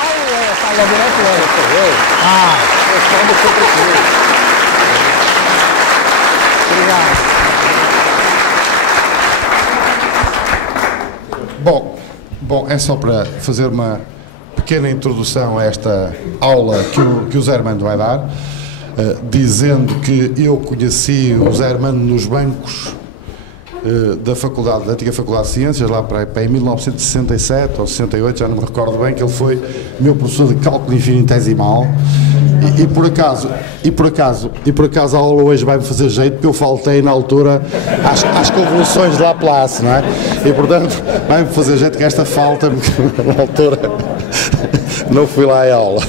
Fala direto hoje. Eu sou do seu. Obrigado. Bom, é só para fazer uma pequena introdução a esta aula que o Zé Armando vai dar, dizendo que eu conheci o Zé Armando nos bancos da antiga Faculdade de Ciências, lá para em 1967 ou 68, já não me recordo bem, que ele foi meu professor de cálculo infinitesimal. E por acaso a aula hoje vai-me fazer jeito, porque eu faltei na altura às convulsões de Laplace, não é? E portanto vai-me fazer jeito que esta falta-me, na altura não fui lá à aula,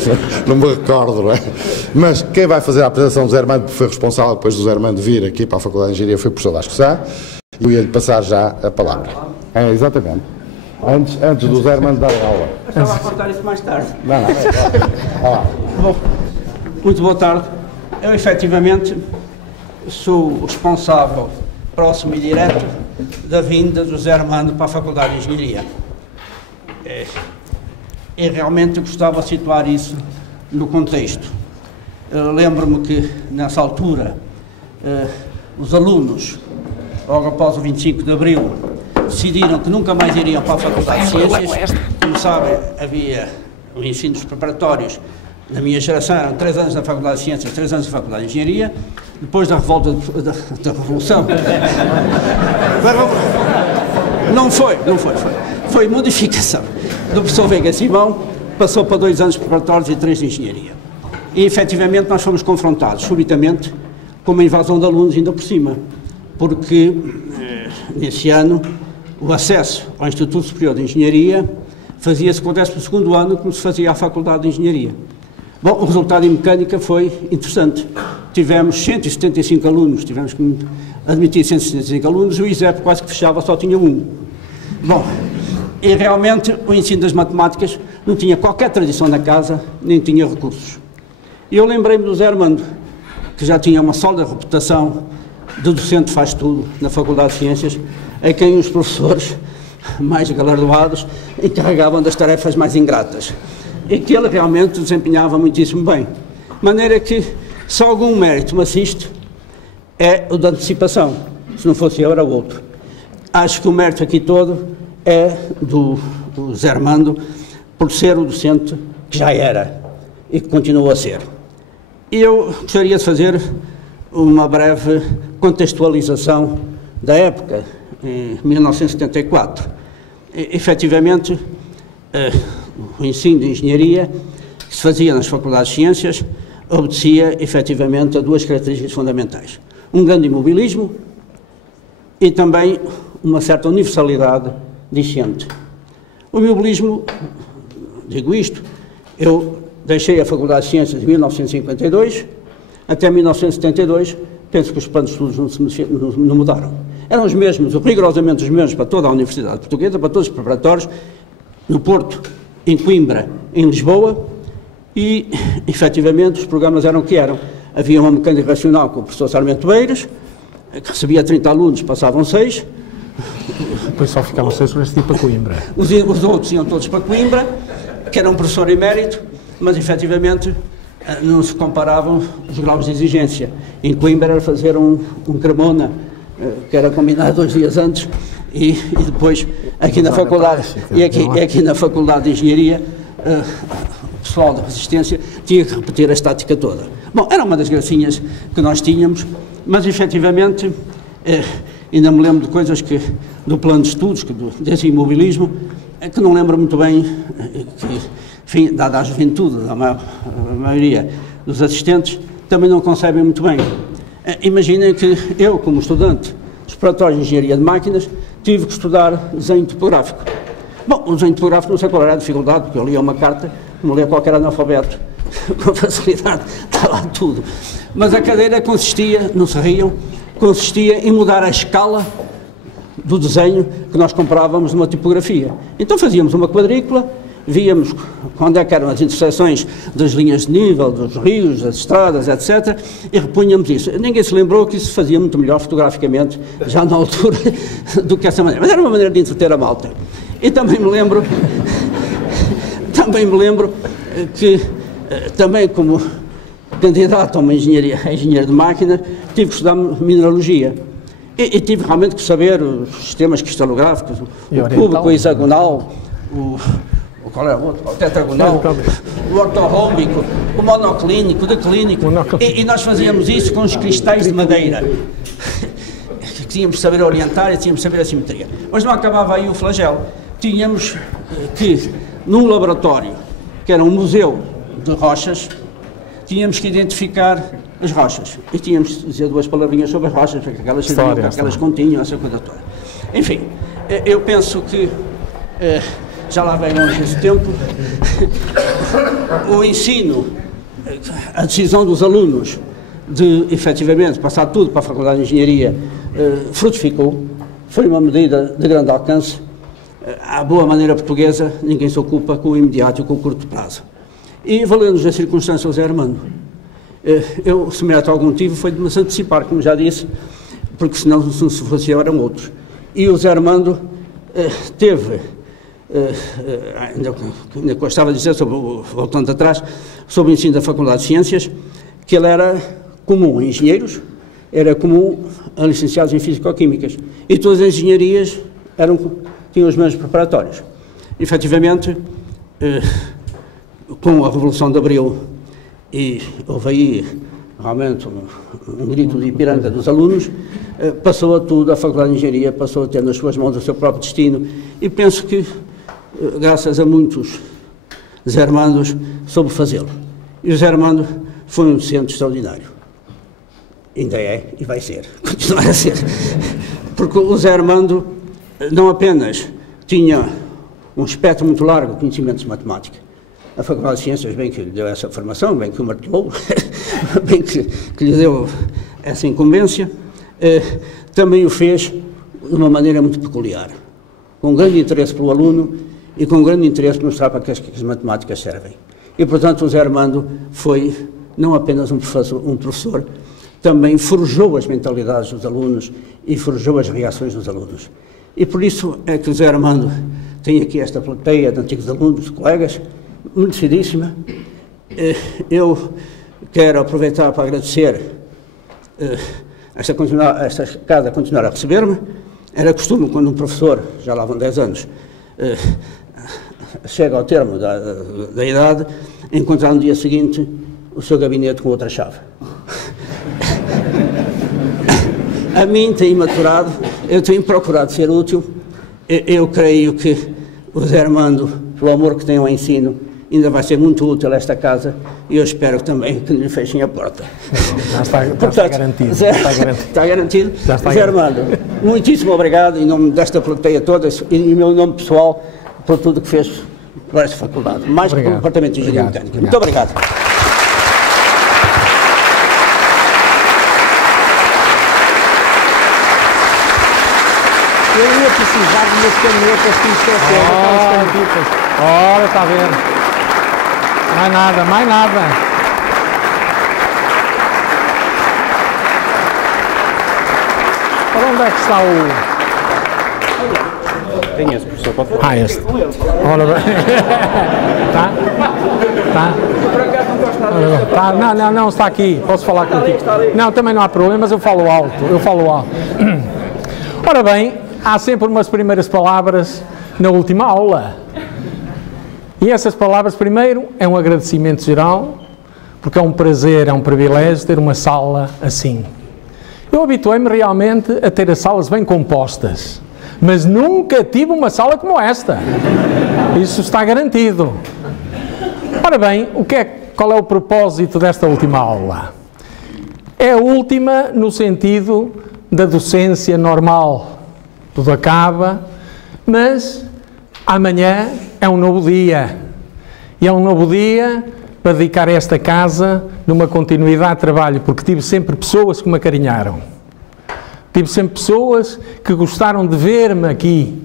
não me recordo, não é? Mas quem vai fazer a apresentação do Zé Armando, que foi responsável depois do Zé Armando vir aqui para a Faculdade de Engenharia, foi o professor Vasco Sá, e eu ia-lhe passar já a palavra. Exatamente. Antes do Zé Armando dar a aula. Estava a contar isso mais tarde. Não. Bom, muito boa tarde. Eu, efetivamente, sou o responsável próximo e direto da vinda do Zé Armando para a Faculdade de Engenharia. E realmente gostava de situar isso no contexto. Lembro-me que, nessa altura, os alunos, logo após o 25 de Abril, decidiram que nunca mais iriam para a Faculdade de Ciências. Como sabem, havia os ensinos preparatórios. Na minha geração eram 3 anos na Faculdade de Ciências, 3 anos na Faculdade de Engenharia. Depois da revolta da Revolução, foi modificação do professor Veiga Simão, passou para 2 anos preparatórios e 3 de Engenharia. E efetivamente nós fomos confrontados subitamente com uma invasão de alunos ainda por cima, porque nesse ano o acesso ao Instituto Superior de Engenharia fazia-se com o 12º ano, como se fazia à Faculdade de Engenharia. Bom, o resultado em mecânica foi interessante. Tivemos 175 alunos, tivemos que admitir 175 alunos, o ISEP quase que fechava, só tinha 1. Bom, e realmente o ensino das matemáticas não tinha qualquer tradição na casa, nem tinha recursos. E eu lembrei-me do Zé Armando, que já tinha uma sólida reputação de docente faz tudo na Faculdade de Ciências, a quem os professores mais galardoados encarregavam das tarefas mais ingratas. E que ele realmente desempenhava muitíssimo bem. De maneira que, se algum mérito me assiste, é o da antecipação. Se não fosse eu, era outro. Acho que o mérito aqui todo é do Zé Armando, por ser o docente que já era e que continua a ser. Eu gostaria de fazer uma breve contextualização da época, em 1974. Efetivamente, o ensino de engenharia que se fazia nas faculdades de ciências obedecia efetivamente a 2 características fundamentais. Um grande imobilismo e também uma certa universalidade discente. O imobilismo, digo isto, eu deixei a Faculdade de Ciências em 1952, até 1972, penso que os planos de estudos não mudaram. Eram os mesmos, rigorosamente os mesmos para toda a Universidade Portuguesa, para todos os preparatórios, no Porto, em Coimbra, em Lisboa, e, efetivamente, os programas eram o que eram. Havia uma mecânica racional com o professor Sarmento Beiras, que recebia 30 alunos, passavam 6. Depois só ficavam 6 para ir para Coimbra. Os outros iam todos para Coimbra, que era um professor emérito, mas, efetivamente, não se comparavam os graus de exigência. Em Coimbra era fazer um Cremona, que era combinado 2 dias antes, e depois aqui na faculdade, aqui na Faculdade de Engenharia, o pessoal da resistência tinha que repetir a estática toda. Bom, era uma das gracinhas que nós tínhamos, mas efetivamente ainda me lembro de coisas do plano de estudos, desse imobilismo, que não lembro muito bem, que, enfim, dada a juventude da maioria dos assistentes, também não concebem muito bem. Imaginem que eu, como estudante dos preparatórios de Engenharia de Máquinas, tive que estudar desenho topográfico. Bom, o desenho topográfico não sei qual era a dificuldade, porque eu lia uma carta, como lia qualquer analfabeto, com facilidade, está lá tudo. Mas a cadeira consistia, não se riam, consistia em mudar a escala do desenho que nós comprávamos numa tipografia. Então fazíamos uma quadrícula, víamos onde é que eram as interseções das linhas de nível, dos rios, das estradas, etc., e repunhamos isso. Ninguém se lembrou que isso se fazia muito melhor fotograficamente, já na altura, do que essa maneira. Mas era uma maneira de entreter a malta. E também me lembro também me lembro que, também como candidato a uma engenheiro de máquina, tive que estudar mineralogia. E tive realmente que saber os sistemas cristalográficos, o cúbico, o hexagonal, qual é o outro? O tetragonal, o ortorrômbico, o monoclínico, o declínico. E nós fazíamos isso com os cristais de madeira. Tínhamos que saber orientar e tínhamos que saber a simetria. Mas não acabava aí o flagelo. Tínhamos que, num laboratório, que era um museu de rochas, tínhamos que identificar as rochas. E tínhamos que dizer duas palavrinhas sobre as rochas, porque aquelas sabiam, que aquelas continham, essa coisa toda. Enfim, eu penso que já lá vai longe esse tempo. O ensino, a decisão dos alunos de, efetivamente, passar tudo para a Faculdade de Engenharia frutificou, foi uma medida de grande alcance. À boa maneira portuguesa, ninguém se ocupa com o imediato e com o curto prazo. E, valendo-nos a circunstância, o Zé Armando, eu, se me algum motivo, foi de me antecipar, como já disse, porque senão, se fosse eu, eram outros. E o Zé Armando teve, ainda gostava de dizer, voltando atrás, sobre o ensino da Faculdade de Ciências, que ele era comum a engenheiros, era comum a licenciados em Físico-Químicas, e todas as engenharias tinham os mesmos preparatórios. Efetivamente, com a Revolução de Abril, e houve aí realmente um grito de Ipiranga dos alunos, passou a tudo, a Faculdade de Engenharia passou a ter nas suas mãos o seu próprio destino, e penso que, graças a muitos Zé Armandos, soube fazê-lo. E o Zé Armando foi um docente extraordinário. Ainda é e vai ser, continuar a ser. Porque o Zé Armando não apenas tinha um espectro muito largo de conhecimentos de matemática. A Faculdade de Ciências, bem que lhe deu essa formação, bem que o martelou, bem que lhe deu essa incumbência, também o fez de uma maneira muito peculiar, com grande interesse pelo aluno e com grande interesse em mostrar para que as matemáticas servem. E, portanto, o Zé Armando foi não apenas um professor, também forjou as mentalidades dos alunos e forjou as reações dos alunos. E por isso é que o Zé Armando tem aqui esta plateia de antigos alunos, colegas, merecidíssima. Eu quero aproveitar para agradecer esta casa continuar a receber-me. Era costume, quando um professor, já lá vão 10 anos, chega ao termo da idade, encontrar no dia seguinte o seu gabinete com outra chave. A mim tem maturado, eu tenho procurado ser útil. Eu creio que o Zé Armando, pelo amor que tem ao ensino, ainda vai ser muito útil a esta casa, e eu espero também que lhe fechem a porta. Já está garantido. Está garantido. Zé Armando, muitíssimo obrigado, em nome desta plateia toda, e em meu nome pessoal, por tudo que fez para esta faculdade, mais pelo Departamento de Engenharia Mecânica. Muito obrigado. Eu ia precisar de umas canetas que esquecer. Ora, está a ver. Mais nada, mais nada. Para onde é que está o... Tem esse, professor, pode falar. Este. Ora bem. Tá? Tá? Não, está aqui. Posso falar contigo? Não, também não há problemas, eu falo alto. Ora bem, há sempre umas primeiras palavras na última aula. E essas palavras, primeiro, é um agradecimento geral, porque é um prazer, é um privilégio ter uma sala assim. Eu habituei-me realmente a ter as salas bem compostas, mas nunca tive uma sala como esta. Isso está garantido. Ora bem, qual é o propósito desta última aula? É a última no sentido da docência normal. Tudo acaba, mas amanhã é um novo dia. E é um novo dia para dedicar a esta casa numa continuidade de trabalho, porque tive sempre pessoas que me acarinharam. Tive sempre pessoas que gostaram de ver-me aqui.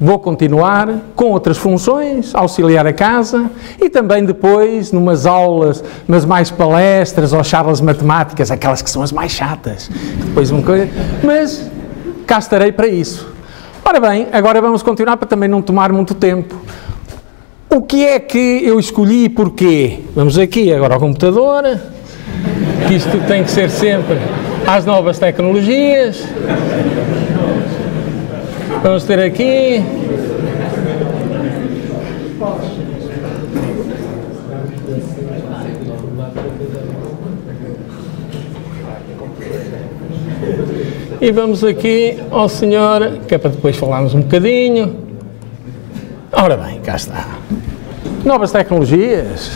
Vou continuar com outras funções, auxiliar a casa e também depois numas aulas, mas mais palestras ou charlas matemáticas, aquelas que são as mais chatas. Depois mas cá estarei para isso. Ora bem, agora vamos continuar para também não tomar muito tempo. O que é que eu escolhi e porquê? Vamos aqui agora ao computador, que isto tem que ser sempre às novas tecnologias. Vamos ter aqui. E vamos aqui ao senhor, que é para depois falarmos um bocadinho. Ora bem, cá está. Novas tecnologias.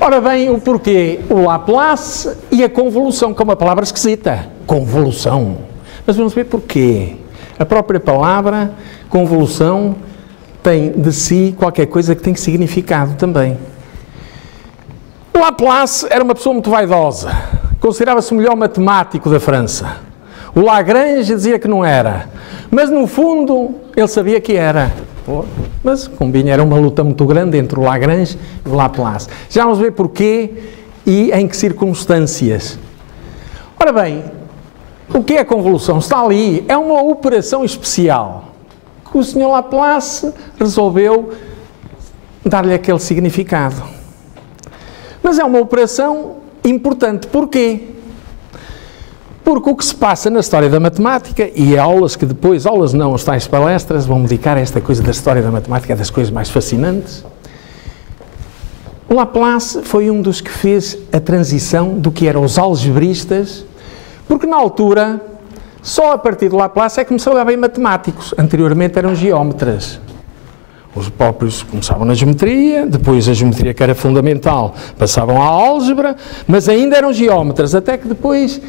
Ora bem, o porquê? O Laplace e a convolução, que é uma palavra esquisita. Convolução. Mas vamos ver porquê. A própria palavra convolução tem de si qualquer coisa que tem significado também. O Laplace era uma pessoa muito vaidosa. Considerava-se o melhor matemático da França. O Lagrange dizia que não era. Mas, no fundo, ele sabia que era. Mas, combina, era uma luta muito grande entre o Lagrange e o Laplace. Já vamos ver porquê e em que circunstâncias. Ora bem, o que é a convolução? Está ali. É uma operação especial que o Sr. Laplace resolveu dar-lhe aquele significado. Mas é uma operação importante. Porquê? Porque o que se passa na história da matemática, e aulas que depois, aulas não, as tais palestras, vão dedicar a esta coisa da história da matemática, das coisas mais fascinantes. O Laplace foi um dos que fez a transição do que eram os algebristas, porque na altura, só a partir do Laplace é que começou a haver matemáticos. Anteriormente eram geómetras. Os próprios começavam na geometria, depois a geometria que era fundamental passavam à álgebra, mas ainda eram geómetras, até que depois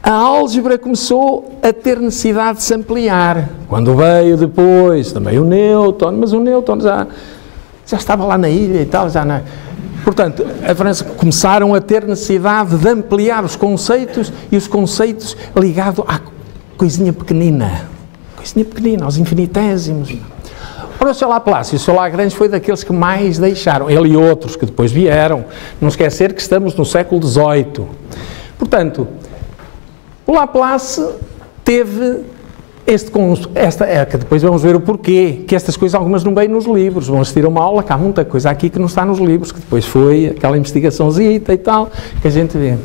a álgebra começou a ter necessidade de se ampliar. Quando veio depois também o Newton, mas o Newton já estava lá na ilha e tal, Portanto, a França começaram a ter necessidade de ampliar os conceitos e os conceitos ligados à coisinha pequenina, aos infinitésimos. Ora, o Sr. Laplace e o Sr. Lagrange foi daqueles que mais deixaram, ele e outros que depois vieram. Não esquecer que estamos no século XVIII. Portanto, o Laplace teve que depois vamos ver o porquê, que estas coisas algumas não vêm nos livros, vão assistir a uma aula, que há muita coisa aqui que não está nos livros, que depois foi aquela investigaçãozita e tal, que a gente vê.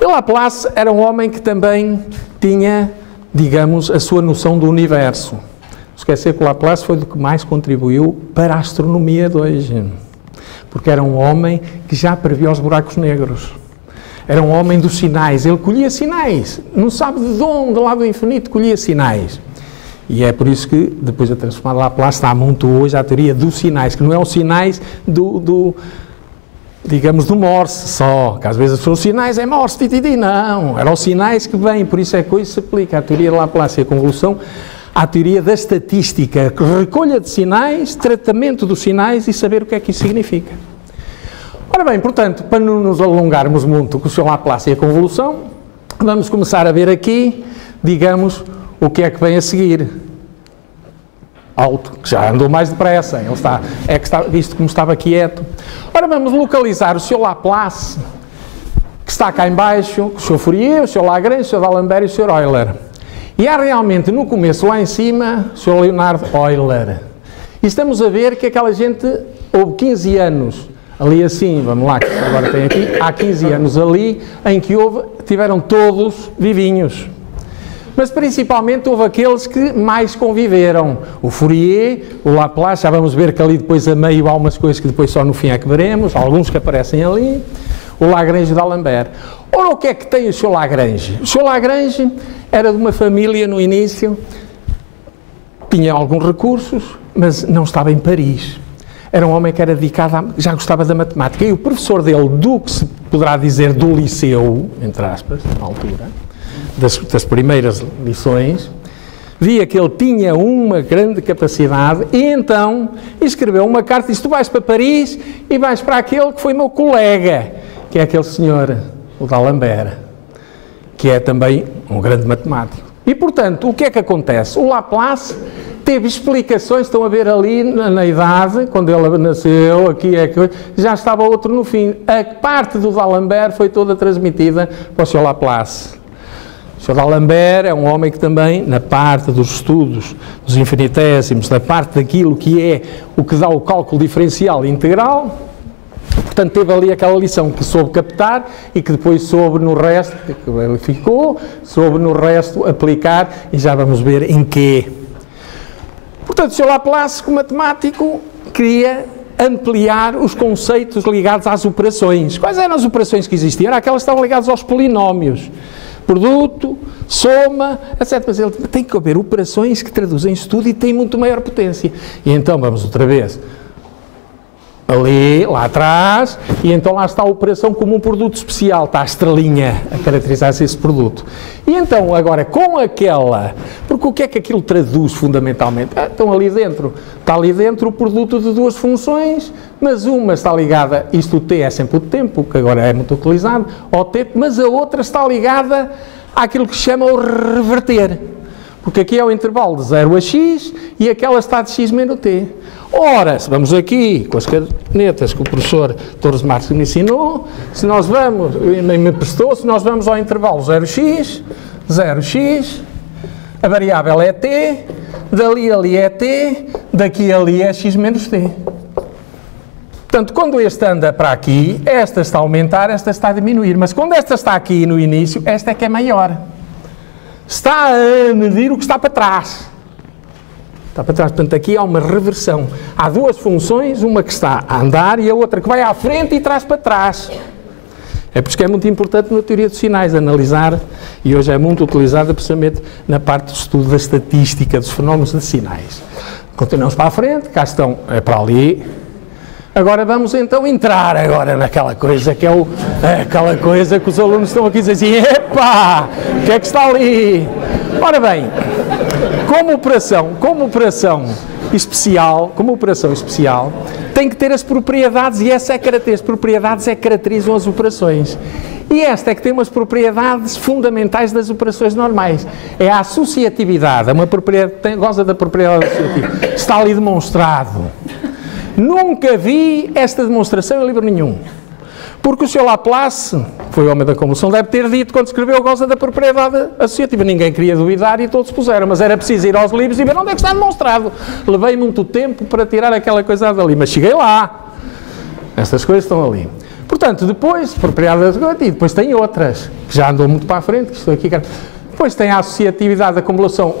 E o Laplace era um homem que também tinha, digamos, a sua noção do universo. Não esquecer que o Laplace foi do que mais contribuiu para a astronomia de hoje, porque era um homem que já previa os buracos negros. Era um homem dos sinais, ele colhia sinais, não sabe de onde, lá do infinito, colhia sinais. E é por isso que, depois de transformar Laplace, está muito hoje a teoria dos sinais, que não é os sinais digamos, do Morse só, que às vezes são os sinais, é Morse, não, eram os sinais que vêm, por isso é que hoje se aplica a teoria de Laplace e a convolução, à teoria da estatística, recolha de sinais, tratamento dos sinais e saber o que é que isso significa. Ora bem, portanto, para não nos alongarmos muito com o Sr. Laplace e a convolução, vamos começar a ver aqui, digamos, o que é que vem a seguir. Alto, que já andou mais depressa, visto como estava quieto. Ora, vamos localizar o Sr. Laplace, que está cá em baixo, o Sr. Fourier, o Sr. Lagrange, o Sr. D'Alembert e o Sr. Euler. E há realmente, no começo, lá em cima, o Sr. Leonard Euler. E estamos a ver que aquela gente houve 15 anos ali assim, vamos lá, que agora tem aqui, há 15 anos ali, em que tiveram todos vivinhos. Mas principalmente houve aqueles que mais conviveram. O Fourier, o Laplace, já vamos ver que ali depois a meio há umas coisas que depois só no fim é que veremos, alguns que aparecem ali. O Lagrange e o D'Alembert. Ora, o que é que tem o Sr. Lagrange? O Sr. Lagrange era de uma família no início, tinha alguns recursos, mas não estava em Paris. Era um homem que era dedicado, já gostava da matemática. E o professor dele, do que se poderá dizer do liceu, entre aspas, na altura, das primeiras lições, via que ele tinha uma grande capacidade e então escreveu uma carta e disse: tu vais para Paris e vais para aquele que foi meu colega, que é aquele senhor, o D'Alembert, que é também um grande matemático. E, portanto, o que é que acontece? O Laplace teve explicações, estão a ver ali na idade, quando ele nasceu, aqui é que já estava outro no fim. A parte do D'Alembert foi toda transmitida para o Sr. Laplace. O Sr. D'Alembert é um homem que também, na parte dos estudos dos infinitésimos, na parte daquilo que é o que dá o cálculo diferencial e integral, portanto teve ali aquela lição que soube captar e que depois soube no resto, que ele ficou, soube no resto aplicar e já vamos ver em quê. Portanto, o Sr. Laplace, como matemático, queria ampliar os conceitos ligados às operações. Quais eram as operações que existiam? Eram aquelas que estavam ligadas aos polinómios. Produto, soma, etc. Mas ele tem que haver operações que traduzem isso tudo e têm muito maior potência. E então vamos outra vez ali, lá atrás, e então lá está a operação como um produto especial, está a estrelinha a caracterizar-se esse produto. E então, agora, com aquela, porque o que é que aquilo traduz fundamentalmente? Estão ali dentro, está ali dentro o produto de duas funções, mas uma está ligada, isto o t é sempre o tempo, que agora é muito utilizado, ao tempo, mas a outra está ligada àquilo que se chama o reverter. Porque aqui é o intervalo de 0 a x e aquela está de x menos t. Ora, se vamos aqui com as canetas que o professor Torres Marques me ensinou, se nós vamos, nem me prestou, se nós vamos ao intervalo 0x, a variável é t, dali ali é t, daqui ali é x menos t. Portanto, quando este anda para aqui, esta está a aumentar, esta está a diminuir, mas quando esta está aqui no início, esta é que é maior. Está a medir o que está para trás. Está para trás, portanto aqui há uma reversão. Há duas funções, uma que está a andar e a outra que vai à frente e traz para trás. É por isso que é muito importante na teoria dos sinais, analisar, e hoje é muito utilizada precisamente na parte do estudo da estatística dos fenómenos de sinais. Continuamos para a frente, cá estão, é para ali. Agora vamos então entrar agora naquela coisa que é aquela coisa que os alunos estão aqui a dizer assim, epá, o que é que está ali? Ora bem, como operação especial, tem que ter as propriedades, e essa é as propriedades é que caracterizam as operações. E esta é que tem umas propriedades fundamentais das operações normais. É a associatividade, uma propriedade, goza da propriedade associativa. Está ali demonstrado. Nunca vi esta demonstração em livro nenhum. Porque o Sr. Laplace, foi o homem da convolução, deve ter dito quando escreveu goza da propriedade associativa. Ninguém queria duvidar e todos puseram, mas era preciso ir aos livros e ver onde é que está demonstrado. Levei muito tempo para tirar aquela coisa dali, mas cheguei lá. Estas coisas estão ali. Portanto, depois, propriedade associativa, e depois tem outras, que já andou muito para a frente, que estou aqui. Depois tem a associatividade da convolução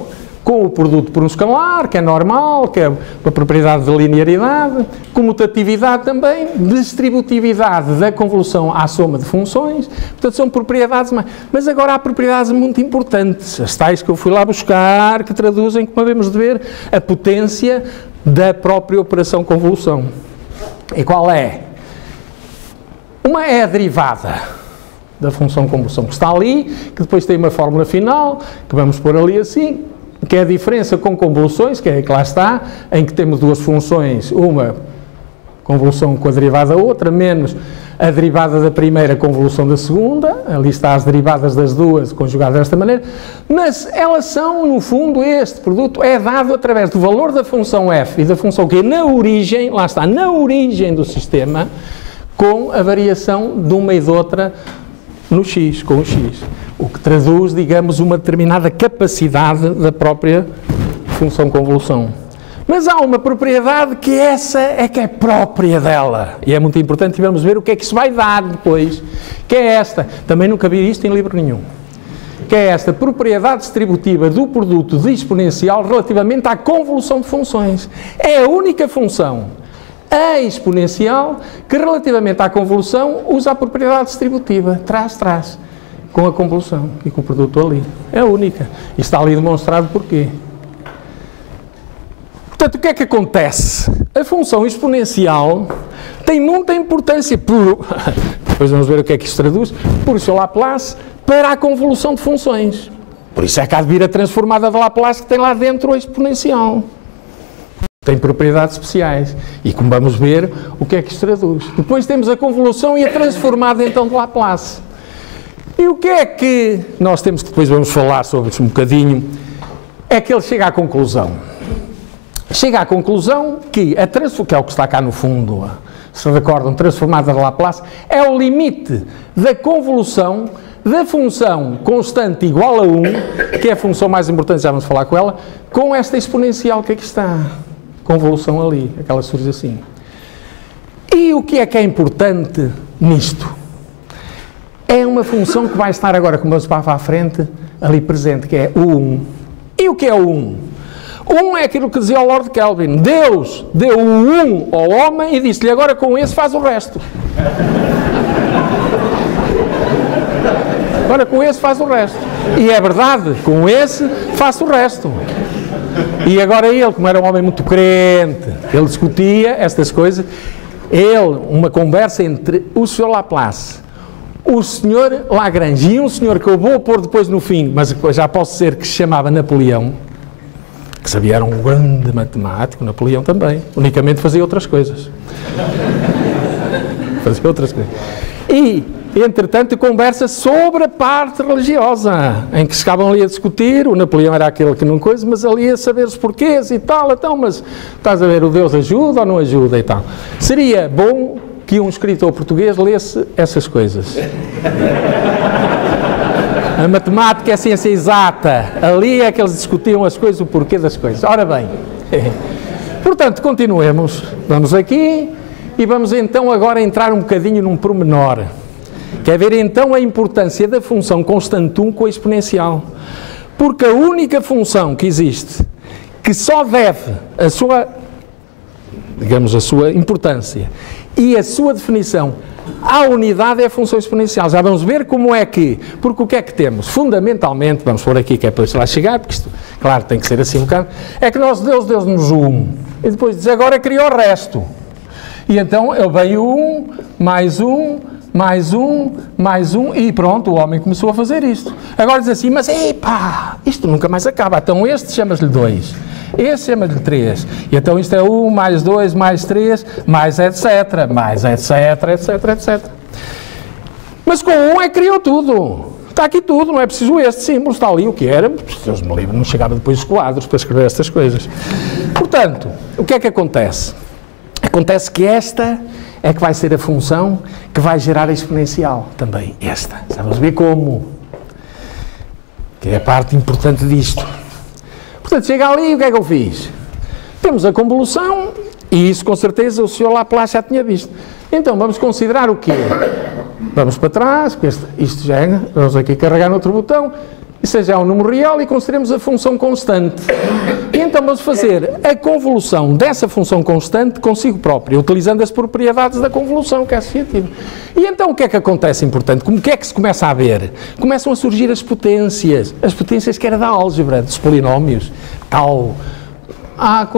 com o produto por um escalar, que é normal, que é uma propriedade de linearidade, comutatividade também, distributividade da convolução à soma de funções, portanto são propriedades mais. Mas agora há propriedades muito importantes, as tais que eu fui lá buscar, que traduzem, como havemos de ver, a potência da própria operação convolução. E qual é? Uma é a derivada da função convolução, que está ali, que depois tem uma fórmula final, que vamos pôr ali assim, que é a diferença com convoluções, que é que lá está, em que temos duas funções, uma convolução com a derivada da outra, menos a derivada da primeira convolução da segunda, ali está as derivadas das duas conjugadas desta maneira, mas elas são, no fundo, este produto é dado através do valor da função f e da função q na origem, lá está, na origem do sistema, com a variação de uma e de outra no x, com o x. O que traduz, digamos, uma determinada capacidade da própria função convolução. Mas há uma propriedade que essa é que é própria dela. E é muito importante e vamos ver o que é que isso vai dar depois. Que é esta. Também nunca vi isto em livro nenhum. Que é esta propriedade distributiva do produto de exponencial relativamente à convolução de funções. É a única função, a exponencial, que relativamente à convolução usa a propriedade distributiva. Traz. Com a convolução e com o produto ali. É a única. E está ali demonstrado porquê. Portanto, o que é que acontece? A função exponencial tem muita importância, depois vamos ver o que é que isso traduz, por o seu Laplace, para a convolução de funções. Por isso é que há de vir a transformada de Laplace que tem lá dentro a exponencial. Tem propriedades especiais. E como vamos ver, o que é que isso traduz? Depois temos a convolução e a transformada então de Laplace. E o que é que nós temos que depois vamos falar sobre isso um bocadinho, é que ele chega à conclusão. Chega à conclusão que, que é o que está cá no fundo, se recordam, transformada de Laplace, é o limite da convolução da função constante igual a 1, que é a função mais importante, já vamos falar com ela, com esta exponencial que aqui está. Convolução ali, aquela surge assim. E o que é importante nisto? É uma função que vai estar agora, como vamos para a frente, ali presente, que é o 1. E o que é o 1? 1 é aquilo que dizia o Lord Kelvin. Deus deu o 1 ao homem e disse-lhe, agora com esse faz o resto. Agora com esse faz o resto. E é verdade, com esse faço o resto. E agora ele, como era um homem muito crente, ele discutia estas coisas, uma conversa entre o Sr. Laplace, o Sr. Lagrange e um senhor que eu vou pôr depois no fim, mas já posso dizer que se chamava Napoleão, que sabia, era um grande matemático, Napoleão também, unicamente fazia outras coisas. Fazia outras coisas. E, entretanto, conversa sobre a parte religiosa, em que chegavam ali a discutir, o Napoleão era aquele que não coisa, mas ali a saber os porquês e tal, então, mas estás a ver, o Deus ajuda ou não ajuda e tal. Seria bom que um escritor português lesse essas coisas. A matemática é a ciência exata, ali é que eles discutiam as coisas, o porquê das coisas. Ora bem, portanto, continuemos, vamos aqui e vamos então agora entrar um bocadinho num pormenor. Quer ver então a importância da função constante 1 com a exponencial. Porque a única função que existe, que só deve a sua, digamos, a sua importância e a sua definição à unidade é a função exponencial. Já vamos ver como é que, porque o que é que temos? Fundamentalmente, vamos pôr aqui que é para isso lá chegar, porque isto, claro, tem que ser assim um bocado, é que Deus deu-nos o 1. E depois diz, agora criou o resto. E então ele veio 1, mais 1, mais 1, mais 1, e pronto, o homem começou a fazer isto. Agora diz assim, mas epá, isto nunca mais acaba. Então este chama-lhe 2, este chama-lhe 3, e então isto é 1, mais 2, mais 3, mais etc, etc. Mas com 1 é que criou tudo. Está aqui tudo, não é preciso este símbolo, está ali o que era, Deus me livre, não chegava depois os quadros para escrever estas coisas. Portanto, o que é que acontece? Acontece que esta é que vai ser a função que vai gerar a exponencial também, esta. Vamos ver como. Que é a parte importante disto. Portanto, chega ali e o que é que eu fiz? Temos a convolução e isso com certeza o Sr. Laplace já tinha visto. Então vamos considerar o quê? Vamos para trás, porque isto já é, vamos aqui carregar no outro botão, isso já é um número real e consideramos a função constante. E então vamos fazer a convolução dessa função constante consigo própria, utilizando as propriedades da convolução, que é associativa. E então o que é que acontece importante? Como que é que se começa a ver? Começam a surgir as potências que era da álgebra, dos polinómios, tal. A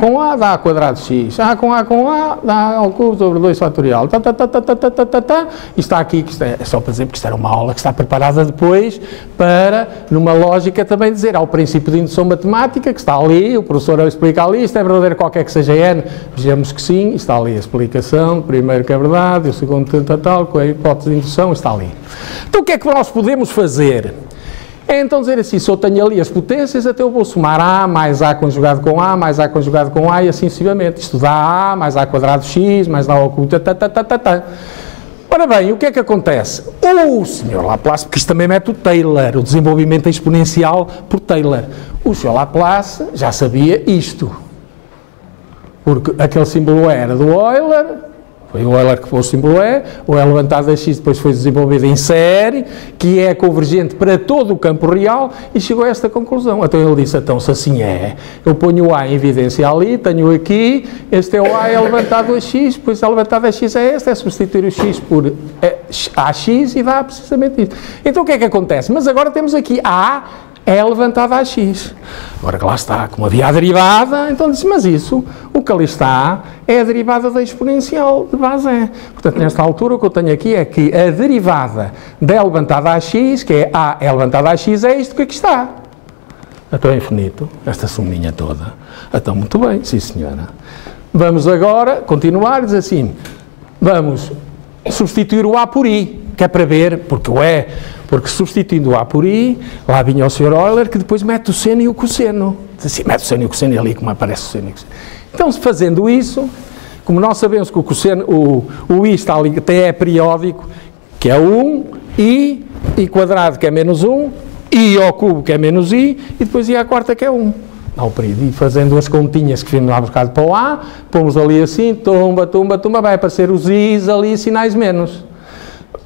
com A dá A quadrado x, A com A dá ao cubo sobre 2 fatorial, e está aqui, que isto é só para dizer, porque isto era uma aula que está preparada depois para, numa lógica também dizer, há o princípio de indução matemática, que está ali, o professor explica ali, isto é verdadeiro qualquer que seja n, vejamos que sim, está ali a explicação, o primeiro que é verdade, o segundo tal, com a hipótese de indução, está ali. Então o que é que nós podemos fazer? É então dizer assim, se eu tenho ali as potências, até eu vou somar A mais A conjugado com A, mais A conjugado com A e assim sucessivamente. Isto dá A mais A quadrado x, mais A ao cubo, Ora bem, o que é que acontece? O Sr. Laplace, porque isto também mete o Taylor, o desenvolvimento exponencial por Taylor. O Sr. Laplace já sabia isto. Porque aquele símbolo era do Euler, foi o Euler que pôs o símbolo E, o E levantado a x depois foi desenvolvido em série, que é convergente para todo o campo real, e chegou a esta conclusão. Então ele disse, então se assim é, eu ponho o A em evidência ali, tenho aqui, este é o A, é levantado a x, depois é levantado a x é este, é substituir o x por AX e dá precisamente isto. Então o que é que acontece? Mas agora temos aqui A é levantado a x. Agora que lá está, como havia a derivada, então disse, mas isso, o que ali está, é a derivada da exponencial de base E. Portanto, nesta altura, o que eu tenho aqui é que a derivada da E levantada a x, que é A é levantada a x, é isto que aqui está. Então é infinito, esta sominha toda. Então, muito bem, sim senhora. Vamos agora continuar e dizer assim, vamos substituir o A por I, que é para ver, porque o E... Porque substituindo o A por I, lá vinha o Sr. Euler, que depois mete o seno e o cosseno. Diz assim, mete o seno e o cosseno, e ali como aparece o seno e o cosseno. Então, fazendo isso, Como nós sabemos que o I está ali, até é periódico, que é 1, I quadrado, que é menos 1, I ao cubo, que é menos I, e depois I à quarta, que é 1. Dá o período. E fazendo as continhas que vimos lá buscado para o A, pomos ali assim, tumba, tumba, tumba, vai aparecer os I's ali, sinais menos.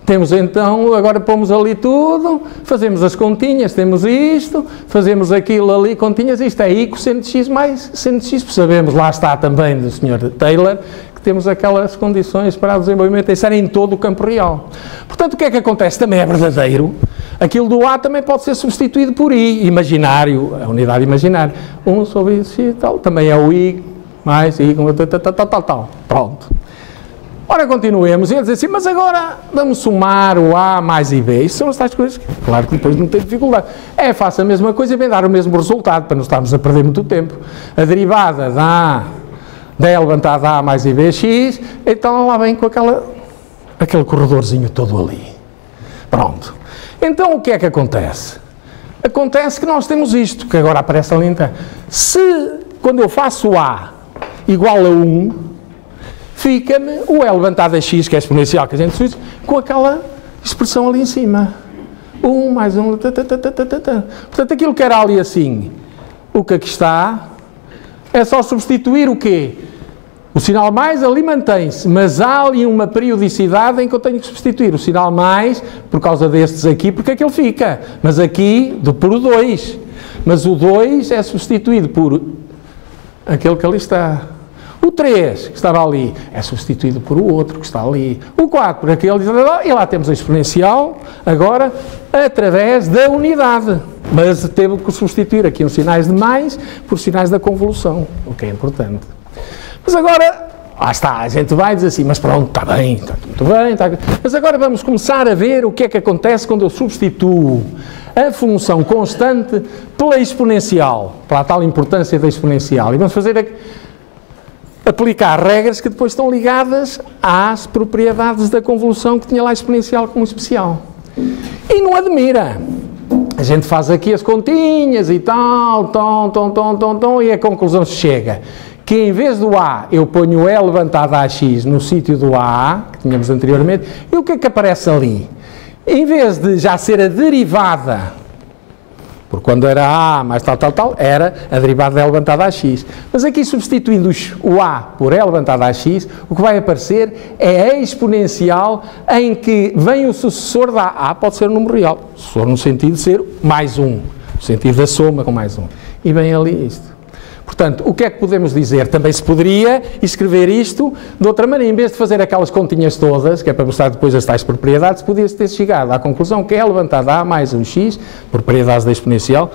Temos então, agora pomos ali tudo, fazemos as continhas, temos isto, fazemos aquilo ali, continhas, isto é I cosseno de X mais seno de X, sabemos, lá está também do Sr. Taylor, que temos aquelas condições para o desenvolvimento, isso era em todo o campo real. Portanto, o que é que acontece? Também é verdadeiro, aquilo do A também pode ser substituído por I, imaginário, a unidade imaginária, 1 sobre X e tal, também é o I, mais I, tal, pronto. Ora, continuemos, e ele diz assim, mas agora vamos somar o A mais I-B. Isso são as tais coisas que, claro que depois não tem dificuldade. Faça a mesma coisa e vem dar o mesmo resultado, para não estarmos a perder muito tempo. A derivada da E levantada A mais IBX, então lá vem com aquele corredorzinho todo ali. Pronto. Então o que é que acontece? Acontece que nós temos isto, que agora aparece ali então. Se, quando eu faço A igual a 1, fica-me o E levantado a X, que é exponencial, que a gente usa, com aquela expressão ali em cima. 1 mais 1, Portanto, aquilo que era ali assim, o que aqui está, é só substituir o quê? O sinal mais ali mantém-se, mas há ali uma periodicidade em que eu tenho que substituir o sinal mais, por causa destes aqui, porque aquele fica. Mas aqui, por o 2. Mas o 2 é substituído por aquele que ali está. O 3, que estava ali, é substituído por o outro que está ali. O 4, por aquele, e lá temos a exponencial, agora, através da unidade. Mas teve que substituir aqui os sinais de mais por sinais da convolução, o que é importante. Mas agora, lá está, a gente vai dizer assim, mas pronto, está bem, está muito bem, está... Mas agora vamos começar a ver o que é que acontece quando eu substituo a função constante pela exponencial, pela tal importância da exponencial. E vamos fazer aplicar regras que depois estão ligadas às propriedades da convolução que tinha lá exponencial como especial. E não admira. A gente faz aqui as continhas e tal, e a conclusão chega que em vez do A eu ponho o E levantado a X no sítio do A, que tínhamos anteriormente, e o que é que aparece ali? Em vez de já ser a derivada, porque quando era A mais tal, era a derivada de E levantada a X. Mas aqui, substituindo o A por E levantada a X, o que vai aparecer é a exponencial em que vem o sucessor da A. Pode ser um número real, sucessor no sentido de ser mais 1, no sentido da soma com mais 1. E vem ali isto. Portanto, o que é que podemos dizer? Também se poderia escrever isto de outra maneira. Em vez de fazer aquelas continhas todas, que é para mostrar depois as tais propriedades, podia-se ter chegado à conclusão que é levantada A mais um X, propriedades da exponencial,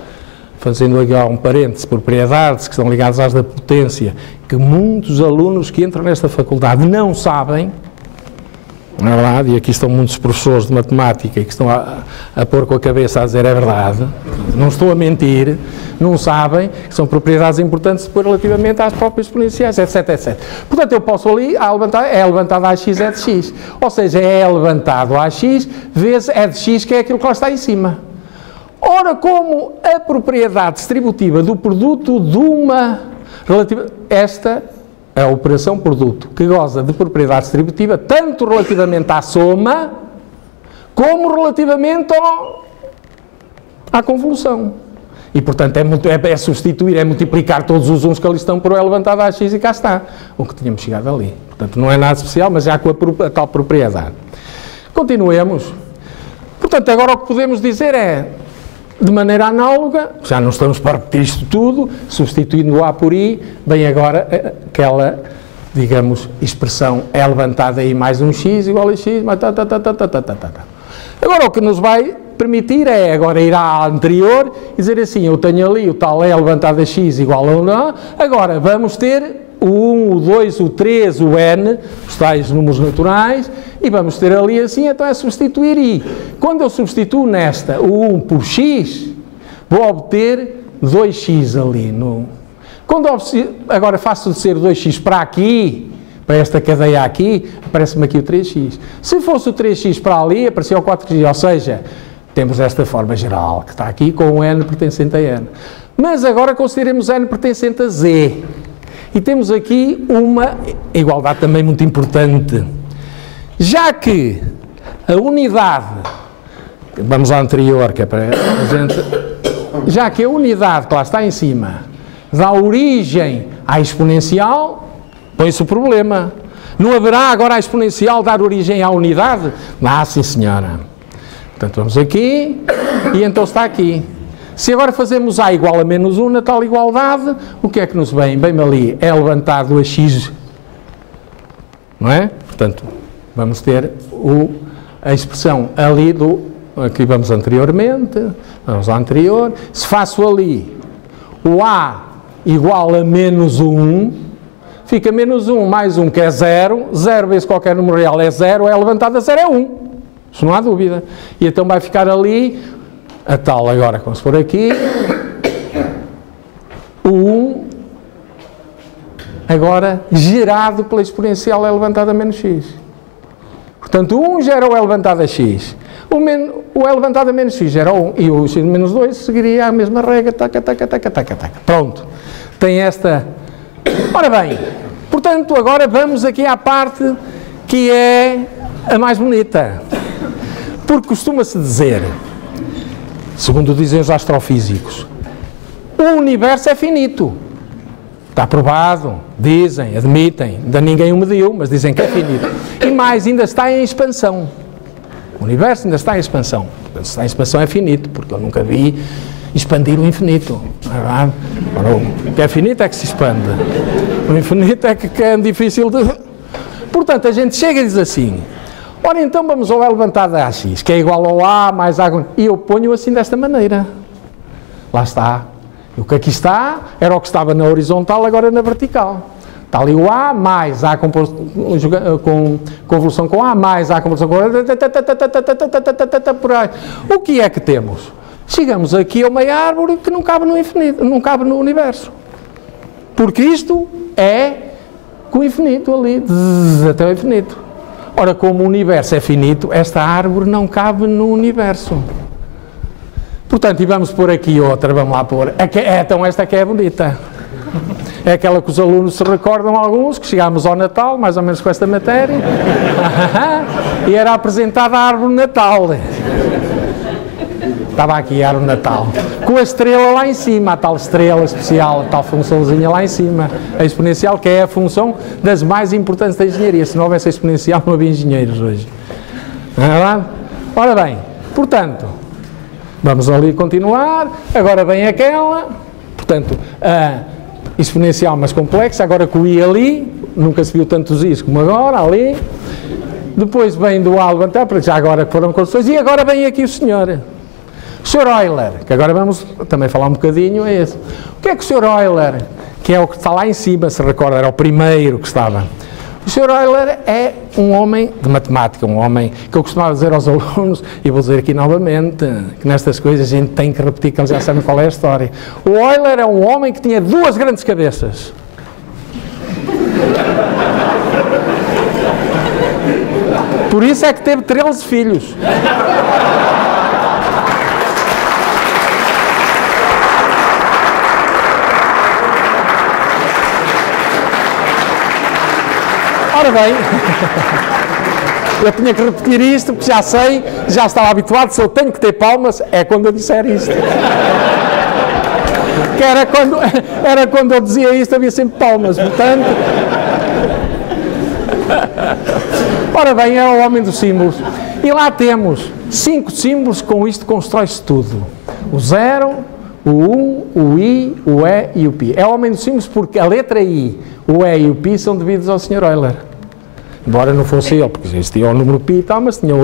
fazendo aqui um parênteses, propriedades que estão ligadas às da potência, que muitos alunos que entram nesta faculdade não sabem, não é verdade? E aqui estão muitos professores de matemática que estão a pôr com a cabeça a dizer é verdade, não estou a mentir, não sabem que são propriedades importantes depois relativamente às próprias exponenciais, etc, etc. Portanto, eu posso ali, é levantado a x é de x, ou seja, é levantado a x vezes é de x, que é aquilo que lá está em cima. Ora, como a propriedade distributiva do produto de uma relativa... Esta é a operação produto, que goza de propriedade distributiva tanto relativamente à soma, como relativamente à convolução. E, portanto, é substituir, é multiplicar todos os uns que ali estão por E levantado a x e cá está, o que tínhamos chegado ali. Portanto, não é nada especial, mas já com a tal propriedade. Continuemos. Portanto, agora o que podemos dizer é, de maneira análoga, já não estamos para repetir isto tudo, substituindo o A por I, vem agora aquela, digamos, expressão E levantada aí mais um X igual a X, mais Agora o que nos vai permitir é agora ir à anterior e dizer assim, eu tenho ali o tal E levantado a X igual a 1, agora vamos ter o 1, o 2, o 3, o N, os tais números naturais, e vamos ter ali assim, então é substituir I. Quando eu substituo nesta o 1 por X, vou obter 2X ali. Quando agora faço de ser 2X para aqui, para esta cadeia aqui, aparece-me aqui o 3X. Se fosse o 3X para ali, aparecia o 4X, ou seja, temos esta forma geral, que está aqui com o N pertencente a N. Mas agora consideremos N pertencente a Z. E temos aqui uma igualdade também muito importante. Já que a unidade, vamos ao anterior, que é para a gente, já que a unidade que lá está em cima dá origem à exponencial, põe-se o problema. Não haverá agora a exponencial dar origem à unidade? Ah, sim senhora. Portanto, vamos aqui, e então está aqui. Se agora fazemos A igual a menos 1 na tal igualdade, o que é que nos vem? Bem-me ali, é levantado a x, não é? Portanto, vamos ter a expressão ali aqui vamos anteriormente, vamos ao anterior. Se faço ali o A igual a menos 1, fica menos 1 mais 1 que é 0, 0 vezes qualquer número real é 0, é levantado a 0 é 1, isso não há dúvida. E então vai ficar ali a tal, agora, como se for aqui, o 1, agora gerado pela exponencial é levantado a menos x. Portanto, o 1 gera o é levantado a x. O é levantado a menos x gera o 1. E o x de menos 2 seguiria a mesma regra. Taca, taca, taca, taca, taca. Pronto. Tem esta... Ora bem, portanto, agora vamos aqui à parte que é a mais bonita. Porque costuma-se dizer, segundo dizem os astrofísicos, o universo é finito. Está provado, dizem, admitem, ainda ninguém o mediu, mas dizem que é finito. E mais, ainda está em expansão. O universo ainda está em expansão. Se está em expansão é finito, porque eu nunca vi expandir o infinito. Não é verdade? Ora, o que é finito é que se expande. O infinito é que é difícil de... Portanto, a gente chega e diz assim, ora então vamos ao E levantado a AX, que é igual ao A mais A... E eu ponho assim desta maneira. Lá está. O que aqui está era o que estava na horizontal, agora na vertical. Está ali o A mais A com convolução com A mais A convolução com A. Por aí. O que é que temos? Chegamos aqui a uma árvore que não cabe no infinito, não cabe no universo. Porque isto é com o infinito ali, até o infinito. Ora, como o universo é finito, esta árvore não cabe no universo. Portanto, e vamos pôr aqui outra, vamos lá pôr. Então esta aqui é bonita. É aquela que os alunos se recordam, alguns, que chegámos ao Natal, mais ou menos com esta matéria, e era apresentada a árvore Natal. Estava aqui a árvore Natal, com a estrela lá em cima, a tal estrela especial, a tal funçãozinha lá em cima, a exponencial, que é a função das mais importantes da engenharia. Se não houvesse a exponencial, não havia engenheiros hoje. Não é verdade? Ora bem, portanto, vamos ali continuar, agora vem aquela, portanto, a exponencial mais complexa, agora com o I ali, nunca se viu tantos I's como agora, ali, depois vem do A levantar, porque já agora foram construções, e agora vem aqui o senhor Euler, que agora vamos também falar um bocadinho, é esse. O que é que o Sr. Euler, que é o que está lá em cima, se recorda, era o primeiro que estava. O Sr. Euler é um homem de matemática, um homem que eu costumava dizer aos alunos, e vou dizer aqui novamente, que nestas coisas a gente tem que repetir, que eles já sabem qual é a história. O Euler é um homem que tinha duas grandes cabeças. Por isso é que teve 13 filhos. Ora bem, eu tinha que repetir isto, porque já sei, já estava habituado, se eu tenho que ter palmas, é quando eu disser isto. Que era quando eu dizia isto, havia sempre palmas, portanto... Ora bem, é o homem dos símbolos. E lá temos 5 símbolos, com isto constrói-se tudo. O 0, o 1, o I, o E e o Pi. É o homem dos símbolos porque a letra I, o E e o Pi são devidos ao Sr. Euler. Embora não fosse ele, porque existia o número π e tal, mas tinha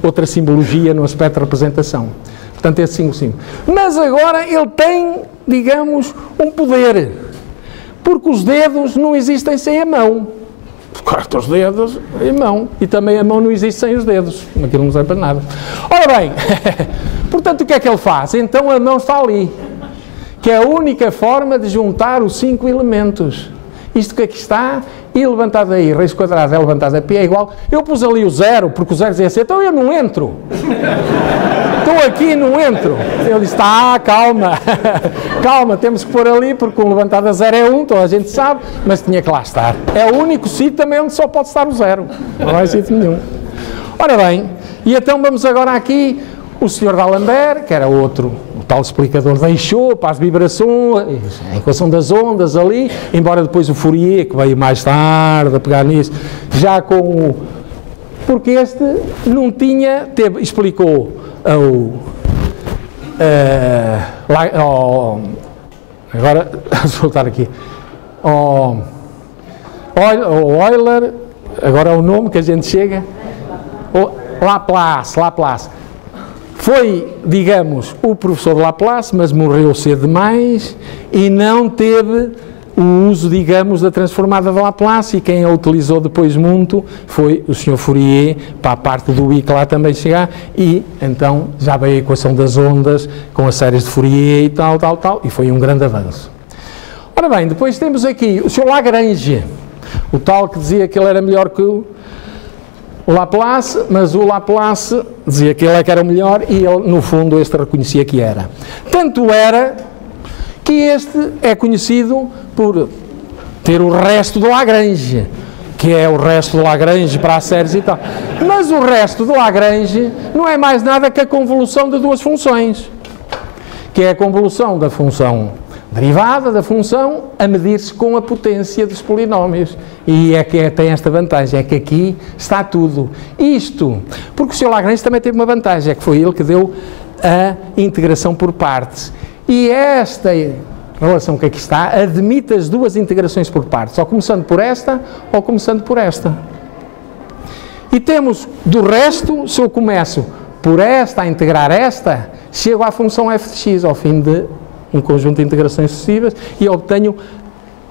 outra simbologia no aspecto de representação. Portanto, esses 5 símbolos. Mas agora ele tem, digamos, um poder. Porque os dedos não existem sem a mão. Corta os dedos e a mão. E também a mão não existe sem os dedos. Aquilo não serve para nada. Ora bem, portanto, o que é que ele faz? Então a mão está ali. Que é a única forma de juntar os 5 elementos. Isto que aqui está, I levantado a I, raiz quadrada, é levantado a π é igual. Eu pus ali o 0, porque o 0 dizia assim, então eu não entro. estou aqui e não entro. Ele disse, calma, calma, temos que pôr ali, porque o levantado a 0 é 1, toda a gente sabe, mas tinha que lá estar. É o único sítio também onde só pode estar o 0, não há sítio nenhum. Ora bem, e então vamos agora aqui, o Sr. D'Alembert, que era outro, o tal explicador, deixou para as vibrações, a equação das ondas ali, embora depois o Fourier, que veio mais tarde a pegar nisso, já com o... Porque este não tinha, explicou agora, vamos voltar aqui, Euler, agora é o nome que a gente chega, Laplace, foi, digamos, o professor de Laplace, mas morreu cedo demais e não teve o uso, digamos, da transformada de Laplace, e quem a utilizou depois muito foi o Sr. Fourier, para a parte do I que lá também chegar, e então já veio a equação das ondas com as séries de Fourier e tal, e foi um grande avanço. Ora bem, depois temos aqui o Sr. Lagrange, o tal que dizia que ele era melhor que o Laplace, mas o Laplace dizia que ele é que era o melhor e ele, no fundo, este reconhecia que era. Tanto era que este é conhecido por ter o resto do Lagrange, que é o resto do Lagrange para as séries e tal. Mas o resto do Lagrange não é mais nada que a convolução de duas funções, que é a convolução da função derivada da função a medir-se com a potência dos polinómios. E é que tem esta vantagem, é que aqui está tudo. Isto, porque o Sr. Lagrange também teve uma vantagem, é que foi ele que deu a integração por partes. E esta relação que aqui está admite as duas integrações por partes, ou começando por esta, ou começando por esta. E temos, do resto, se eu começo por esta a integrar esta, chego à função f de x, ao fim de um conjunto de integrações sucessivas, e obtenho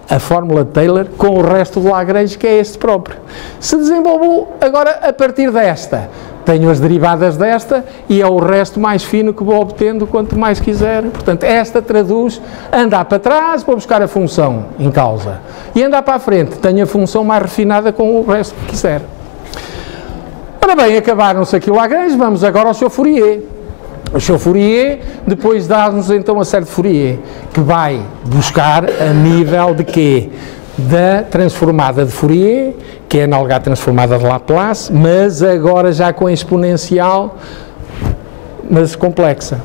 a fórmula de Taylor com o resto do Lagrange, que é este próprio. Se desenvolvo agora a partir desta, tenho as derivadas desta e é o resto mais fino que vou obtendo quanto mais quiser. Portanto, esta traduz andar para trás para buscar a função em causa e andar para a frente, tenho a função mais refinada com o resto que quiser. Ora bem, acabaram-se aqui o Lagrange, vamos agora ao Sr. Fourier. O Sr. Fourier depois dá-nos então a série de Fourier, que vai buscar a nível de quê? Da transformada de Fourier, que é análoga à transformada de Laplace, mas agora já com a exponencial, mas complexa.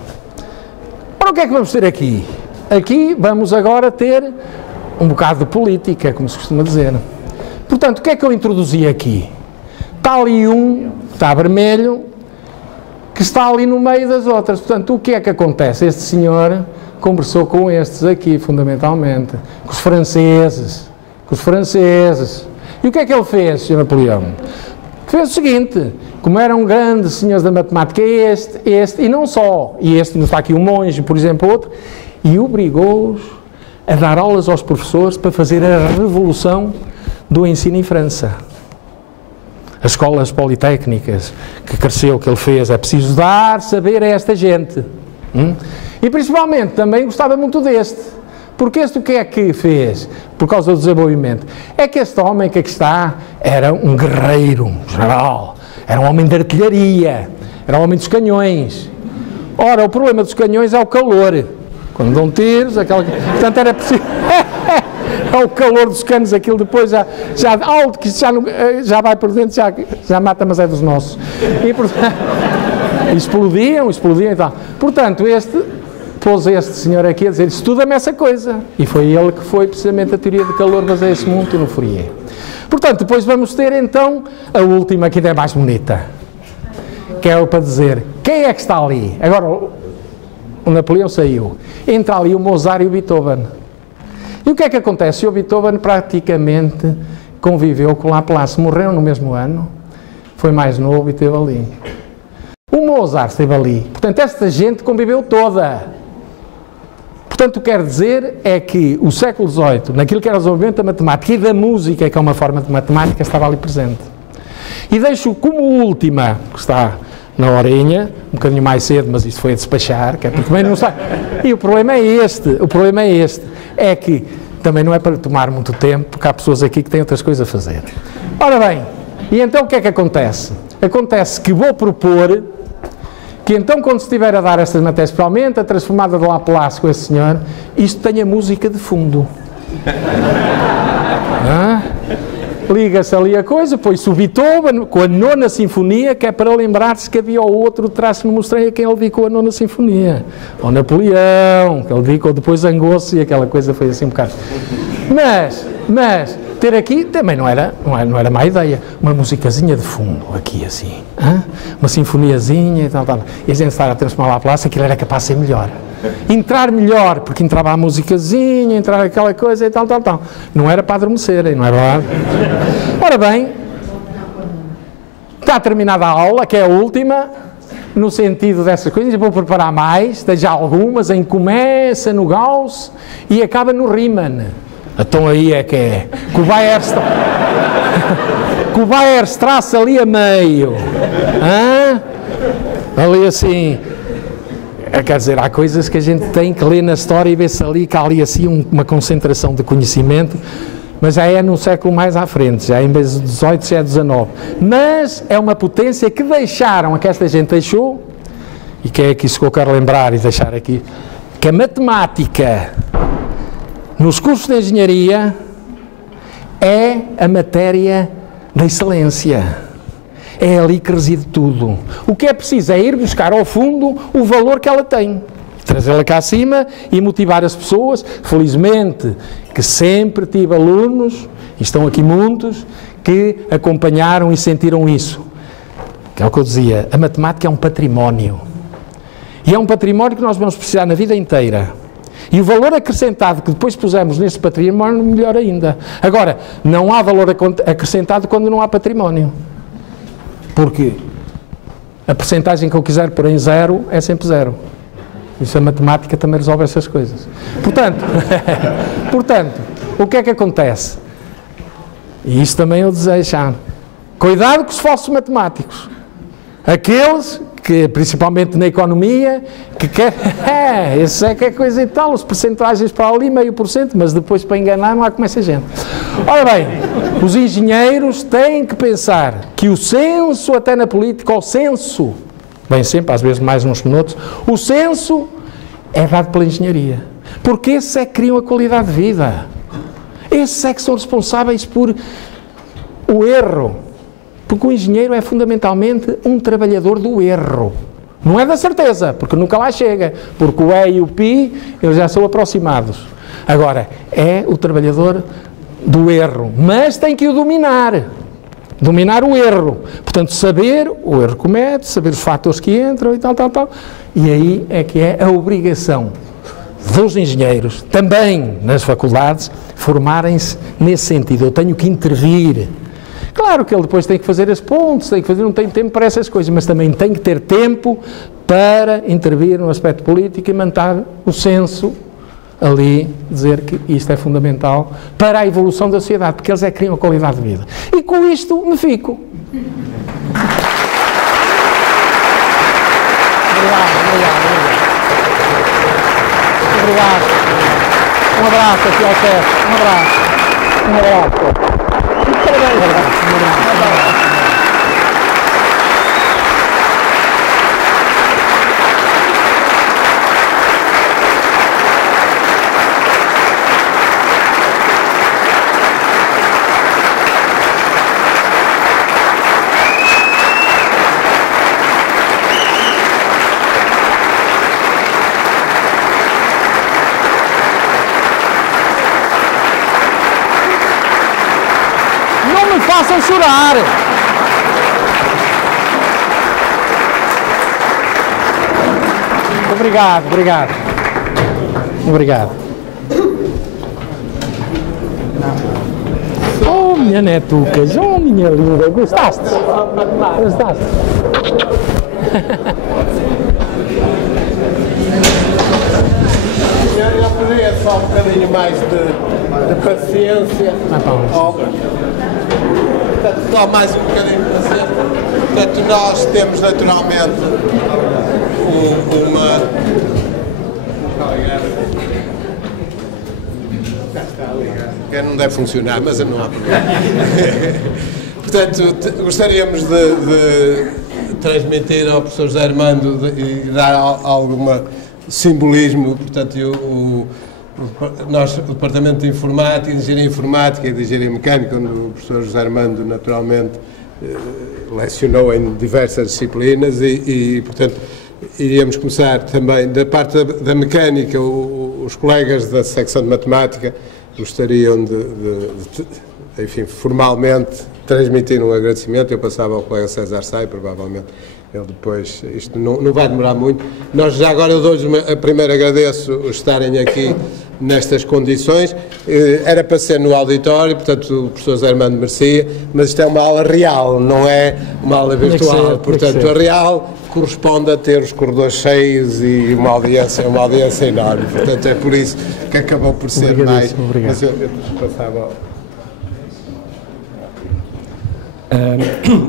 Ora, o que é que vamos ter aqui? Aqui vamos agora ter um bocado de política, como se costuma dizer. Portanto, o que é que eu introduzi aqui? Está ali um, está vermelho, que está ali no meio das outras. Portanto, o que é que acontece? Este senhor conversou com estes aqui, fundamentalmente, com os franceses. E o que é que ele fez, Sr. Napoleão? Fez o seguinte, como eram grandes senhores da matemática, este, e não só, e este, não está aqui um monge, por exemplo, outro, e obrigou-os a dar aulas aos professores para fazer a revolução do ensino em França. As escolas politécnicas que cresceu, que ele fez, é preciso dar saber a esta gente. E principalmente também gostava muito deste, porque este o que é que fez, por causa do desenvolvimento? É que este homem que aqui está era um guerreiro, um general, era um homem de artilharia, era um homem dos canhões. Ora, o problema dos canhões é o calor. Quando dão tiros, portanto era preciso... o calor dos canos, aquilo depois alto que já vai por dentro, já mata, mas é dos nossos. E portanto, explodiam e tal. Portanto, pôs este senhor aqui a dizer, estuda-me essa coisa. E foi ele que foi precisamente a teoria de calor, baseia-se muito no Fourier. Portanto, depois vamos ter então a última, que ainda é mais bonita, que é para dizer, quem é que está ali? Agora, o Napoleão saiu. Entra ali o Mozart e o Beethoven. E o que é que acontece? O Beethoven praticamente conviveu com Laplace, morreu no mesmo ano, foi mais novo e esteve ali. O Mozart esteve ali. Portanto, esta gente conviveu toda. Portanto, o que quer dizer é que o século XVIII, naquilo que era o desenvolvimento da matemática e da música, que é uma forma de matemática, estava ali presente. E deixo como última, que está na horinha, um bocadinho mais cedo, mas isto foi a despachar, que é porque também não está. E o problema é este, é que também não é para tomar muito tempo, porque há pessoas aqui que têm outras coisas a fazer. Ora bem, e então o que é que acontece? Acontece que vou propor que então quando se estiver a dar estas matérias, especialmente a transformada de Laplace com esse senhor, isto tem a música de fundo. Liga-se ali a coisa, põe-se o Beethoven com a 9ª Sinfonia, que é para lembrar-se que havia o outro traço que me mostrei a quem ele dedicou a 9ª Sinfonia. Ou Napoleão, que ele dedicou depois Zangossi, e aquela coisa foi assim um bocado. Mas ter aqui também não era má ideia. Uma musicazinha de fundo, aqui assim. Uma sinfoniazinha e tal. E a gente estava a transformar lá a plaça, aquilo era capaz de ser melhor. Entrar melhor, porque entrava a musicazinha, entrava aquela coisa e tal. Não era para adormecerem, não é verdade? Ora bem, está terminada a aula, que é a última, no sentido dessas coisas. Eu vou preparar mais, deixa algumas, em começa no Gauss e acaba no Riemann. Então aí é que é. Que o Weierstrasse ali a meio. Ali assim. Quer dizer, há coisas que a gente tem que ler na história e ver se ali, que há ali assim uma concentração de conhecimento, mas já é num século mais à frente, já em vez de 18, já é 19. Mas é uma potência que deixaram, que esta gente deixou, e que é isso que eu quero lembrar e deixar aqui, que a matemática nos cursos de engenharia é a matéria da excelência. É ali que reside tudo. O que é preciso é ir buscar ao fundo o valor que ela tem, trazê-la cá acima e motivar as pessoas. Felizmente que sempre tive alunos, e estão aqui muitos, que acompanharam e sentiram isso. Que é o que eu dizia, a matemática é um património. E é um património que nós vamos precisar na vida inteira. E o valor acrescentado que depois pusemos nesse património, melhor ainda. Agora, não há valor acrescentado quando não há património. Porque a percentagem que eu quiser pôr em 0 é sempre 0. Isso a matemática também resolve essas coisas. Portanto, o que é que acontece? E isso também eu desejo. Cuidado com os falsos matemáticos. Aqueles que, principalmente na economia, que querem... isso é que é coisa e tal, as percentagens para ali, 0,5%, mas depois para enganar não há como essa gente. Ora bem, os engenheiros têm que pensar que o senso, até na política, o senso, bem sempre, às vezes mais uns que noutros, o senso é dado pela engenharia. Porque esses é que criam a qualidade de vida. Esses é que são responsáveis por o erro. Porque o engenheiro é fundamentalmente um trabalhador do erro. Não é da certeza, porque nunca lá chega. Porque o E e o Pi, eles já são aproximados. Agora, é o trabalhador do erro. Mas tem que o dominar. Dominar o erro. Portanto, saber o erro que comete, saber os fatores que entram e tal. E aí é que é a obrigação dos engenheiros, também nas faculdades, formarem-se nesse sentido. Eu tenho que intervir. Claro que ele depois tem que fazer as pontes, não tem tempo para essas coisas, mas também tem que ter tempo para intervir no aspecto político e manter o senso ali, dizer que isto é fundamental para a evolução da sociedade, porque eles é que criam a qualidade de vida. E com isto me fico. Obrigado. Um abraço aqui ao chefe. Um abraço. Façam chorar. Obrigado. Oh, minha netucas, oh, minha linda, gostaste? Eu poderia só um bocadinho mais de paciência. Só mais um bocadinho de paciência. Portanto, nós temos naturalmente uma... Que não deve funcionar, mas não há problema. Portanto, gostaríamos de transmitir ao professor José Armando e dar alguma simbolismo, portanto, nós, o Departamento de Informática, de Engenharia Informática e de Engenharia Mecânica, onde o professor José Armando, naturalmente, lecionou em diversas disciplinas e, portanto, iríamos começar também da parte da mecânica. Os colegas da secção de matemática gostariam enfim, formalmente transmitir um agradecimento. Eu passava ao colega César Sai, provavelmente ele depois, isto não vai demorar muito. Nós já agora, eu dou-lhes primeiro agradeço estarem aqui nestas condições. Era para ser no auditório, portanto o professor José Armando merecia, mas isto é uma aula real, não é uma aula virtual. Portanto, a real corresponde a ter os corredores cheios e uma audiência enorme. Portanto, é por isso que acabou por ser mais. Obrigado. Mas eu passava.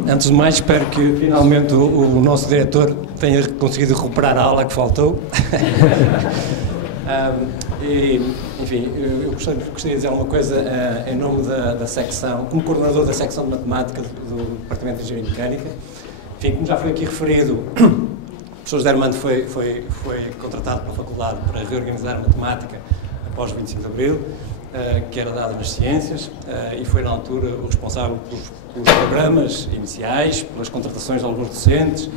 Antes de mais, espero que finalmente o nosso diretor tenha conseguido recuperar a aula que faltou. Enfim, eu gostaria de dizer uma coisa em nome da secção, como coordenador da secção de matemática do Departamento de Engenharia Mecânica. Enfim, como já foi aqui referido, o professor José Armando foi contratado pela faculdade para reorganizar a matemática após o 25 de Abril, que era dada nas ciências, e foi na altura o responsável pelos programas iniciais, pelas contratações de alguns docentes,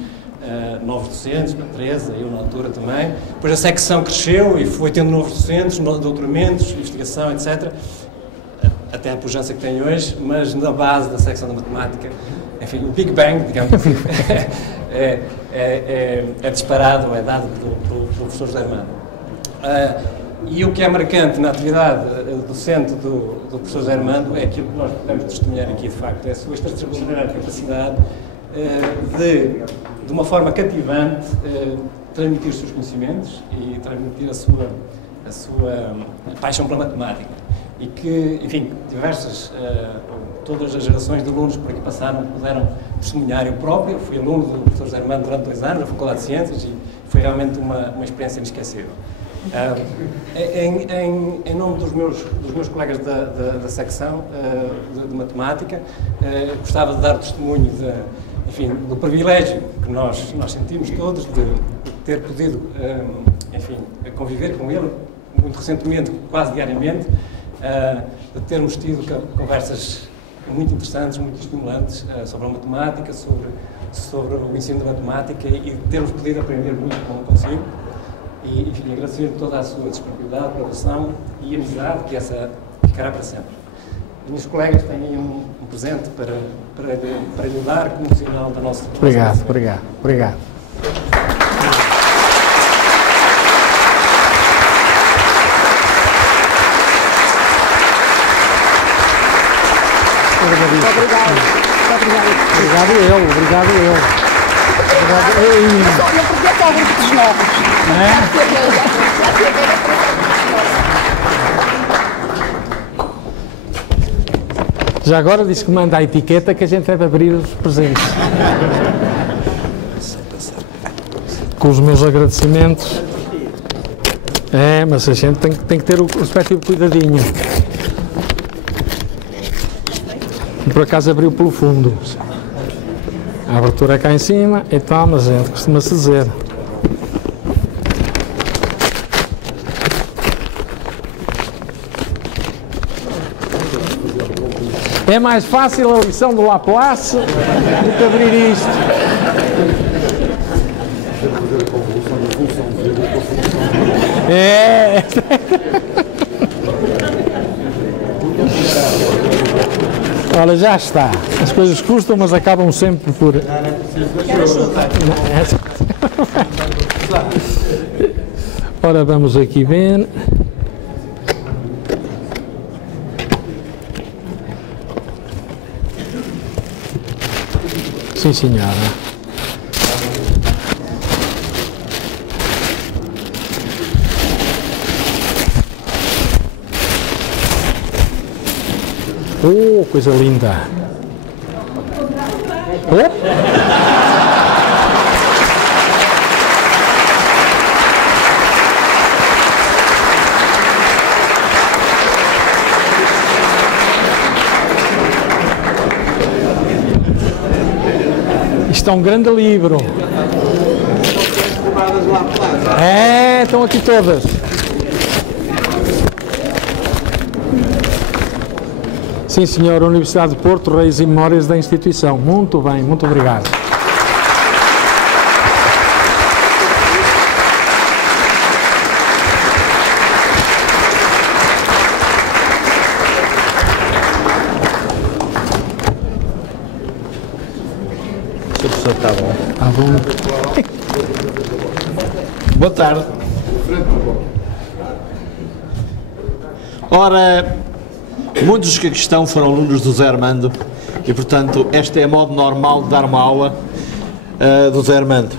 novos docentes, para a Teresa, eu na altura também. Depois a secção cresceu e foi tendo novos docentes, doutoramentos, investigação, etc., até a pujança que tem hoje, mas na base da secção da matemática, enfim, o Big Bang, digamos assim, é disparado, é dado pelo professor José Armando. E o que é marcante na atividade docente do professor José Armando é aquilo que nós podemos testemunhar aqui, de facto, é a sua extraordinária capacidade de uma forma cativante, transmitir os seus conhecimentos e transmitir a sua paixão pela matemática. E que, enfim, todas as gerações de alunos que por aqui passaram puderam testemunhar. Eu próprio fui aluno do professor José Armando durante 2 anos na Faculdade de Ciências e foi realmente uma experiência inesquecível. Em nome dos meus colegas da secção de matemática, gostava de dar o testemunho enfim, do privilégio que nós sentimos todos de ter podido, enfim, conviver com ele, muito recentemente, quase diariamente, de termos tido conversas muito interessantes, muito estimulantes sobre a matemática, sobre o ensino de matemática e de termos podido aprender muito consigo. E, enfim, agradecer toda a sua disponibilidade, preparação e amizade, que essa ficará para sempre. Os meus colegas têm aí um presente para lhe dar como sinal da nossa... Obrigado. Obrigado eu. Eu podia estar grupos novos. Já agora disse que manda a etiqueta que a gente deve abrir os presentes. Com os meus agradecimentos. Mas a gente tem que ter o respectivo cuidadinho. Por acaso abriu pelo fundo. A abertura é cá em cima e tal, mas a gente costuma-se dizer. É mais fácil a lição do Laplace do que abrir isto. Olha, já está. As coisas custam, mas acabam sempre por... Ora, vamos aqui ver. Sim, senhora. Oh, coisa linda. Isto é um grande livro. É, estão aqui todas. Sim, senhor, Universidade de Porto, Reis e Memórias da instituição. Muito bem, muito obrigado. Está bom. Tá bom. Boa tarde. Ora, muitos dos que aqui estão foram alunos do Zé Armando e, portanto, este é o modo normal de dar uma aula do Zé Armando.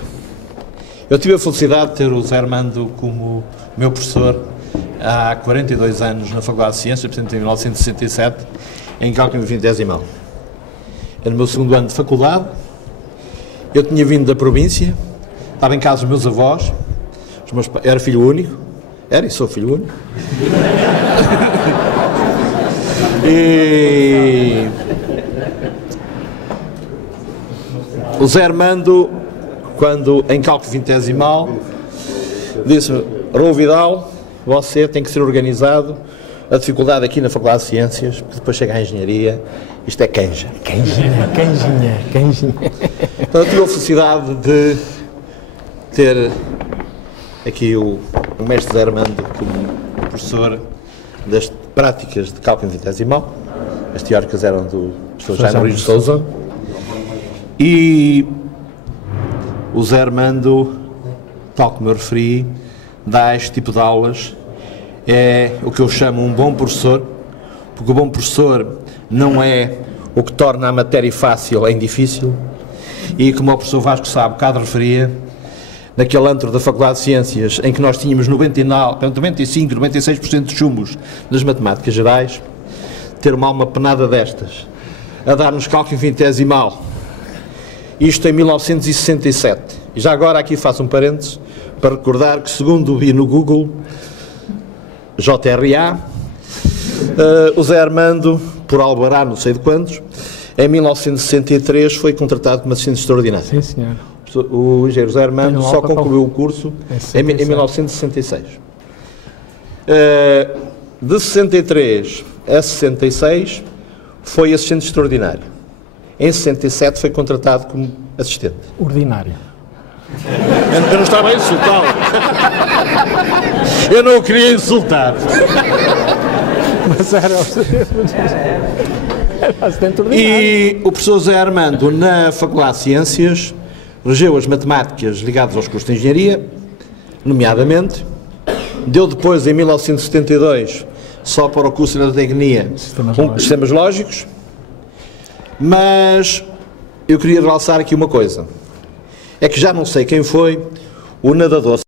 Eu tive a felicidade de ter o Zé Armando como meu professor há 42 anos na Faculdade de Ciências, portanto, em 1967, em cálculo infinitesimal. Era o meu segundo ano de faculdade. Eu tinha vindo da província, estava em casa dos meus avós, era filho único, era e sou filho único. E o Zé Armando, quando em cálculo infinitesimal, disse-me: Raul Vidal, você tem que ser organizado. A dificuldade aqui na Faculdade de Ciências, porque depois chega à engenharia, isto é canja. Canjinha. Então, eu tive a felicidade de ter aqui o mestre Zé Armando como professor das práticas de cálculo infinitesimal. As teóricas eram do professor Jaime Luís de Sousa. E o Zé Armando, tal como eu referi, dá este tipo de aulas. É o que eu chamo um bom professor, porque o bom professor não é o que torna a matéria fácil em difícil, e como o professor Vasco sabe, bocado referia, naquele antro da Faculdade de Ciências, em que nós tínhamos 95, 96% de chumbos nas matemáticas gerais, ter uma alma penada destas, a dar-nos cálculo infinitesimal, isto em 1967. E já agora aqui faço um parênteses, para recordar que, segundo vi no Google, JRA, o Zé Armando, por albará, não sei de quantos, em 1963 foi contratado como assistente extraordinário. Sim, senhor. O engenheiro Zé Armando só concluiu o curso em 1966. De 63 a 66 foi assistente extraordinário. Em 67 foi contratado como assistente. Ordinário. Eu não estava a insultá-lo. Eu não o queria insultar. Mas era assistente ordinário. E o professor Zé Armando, na Faculdade de Ciências, regeu as matemáticas ligadas aos cursos de engenharia, nomeadamente. Deu depois, em 1972, só para o curso de Tecnia, sistemas lógicos. Mas eu queria realçar aqui uma coisa. É que já não sei quem foi o nadador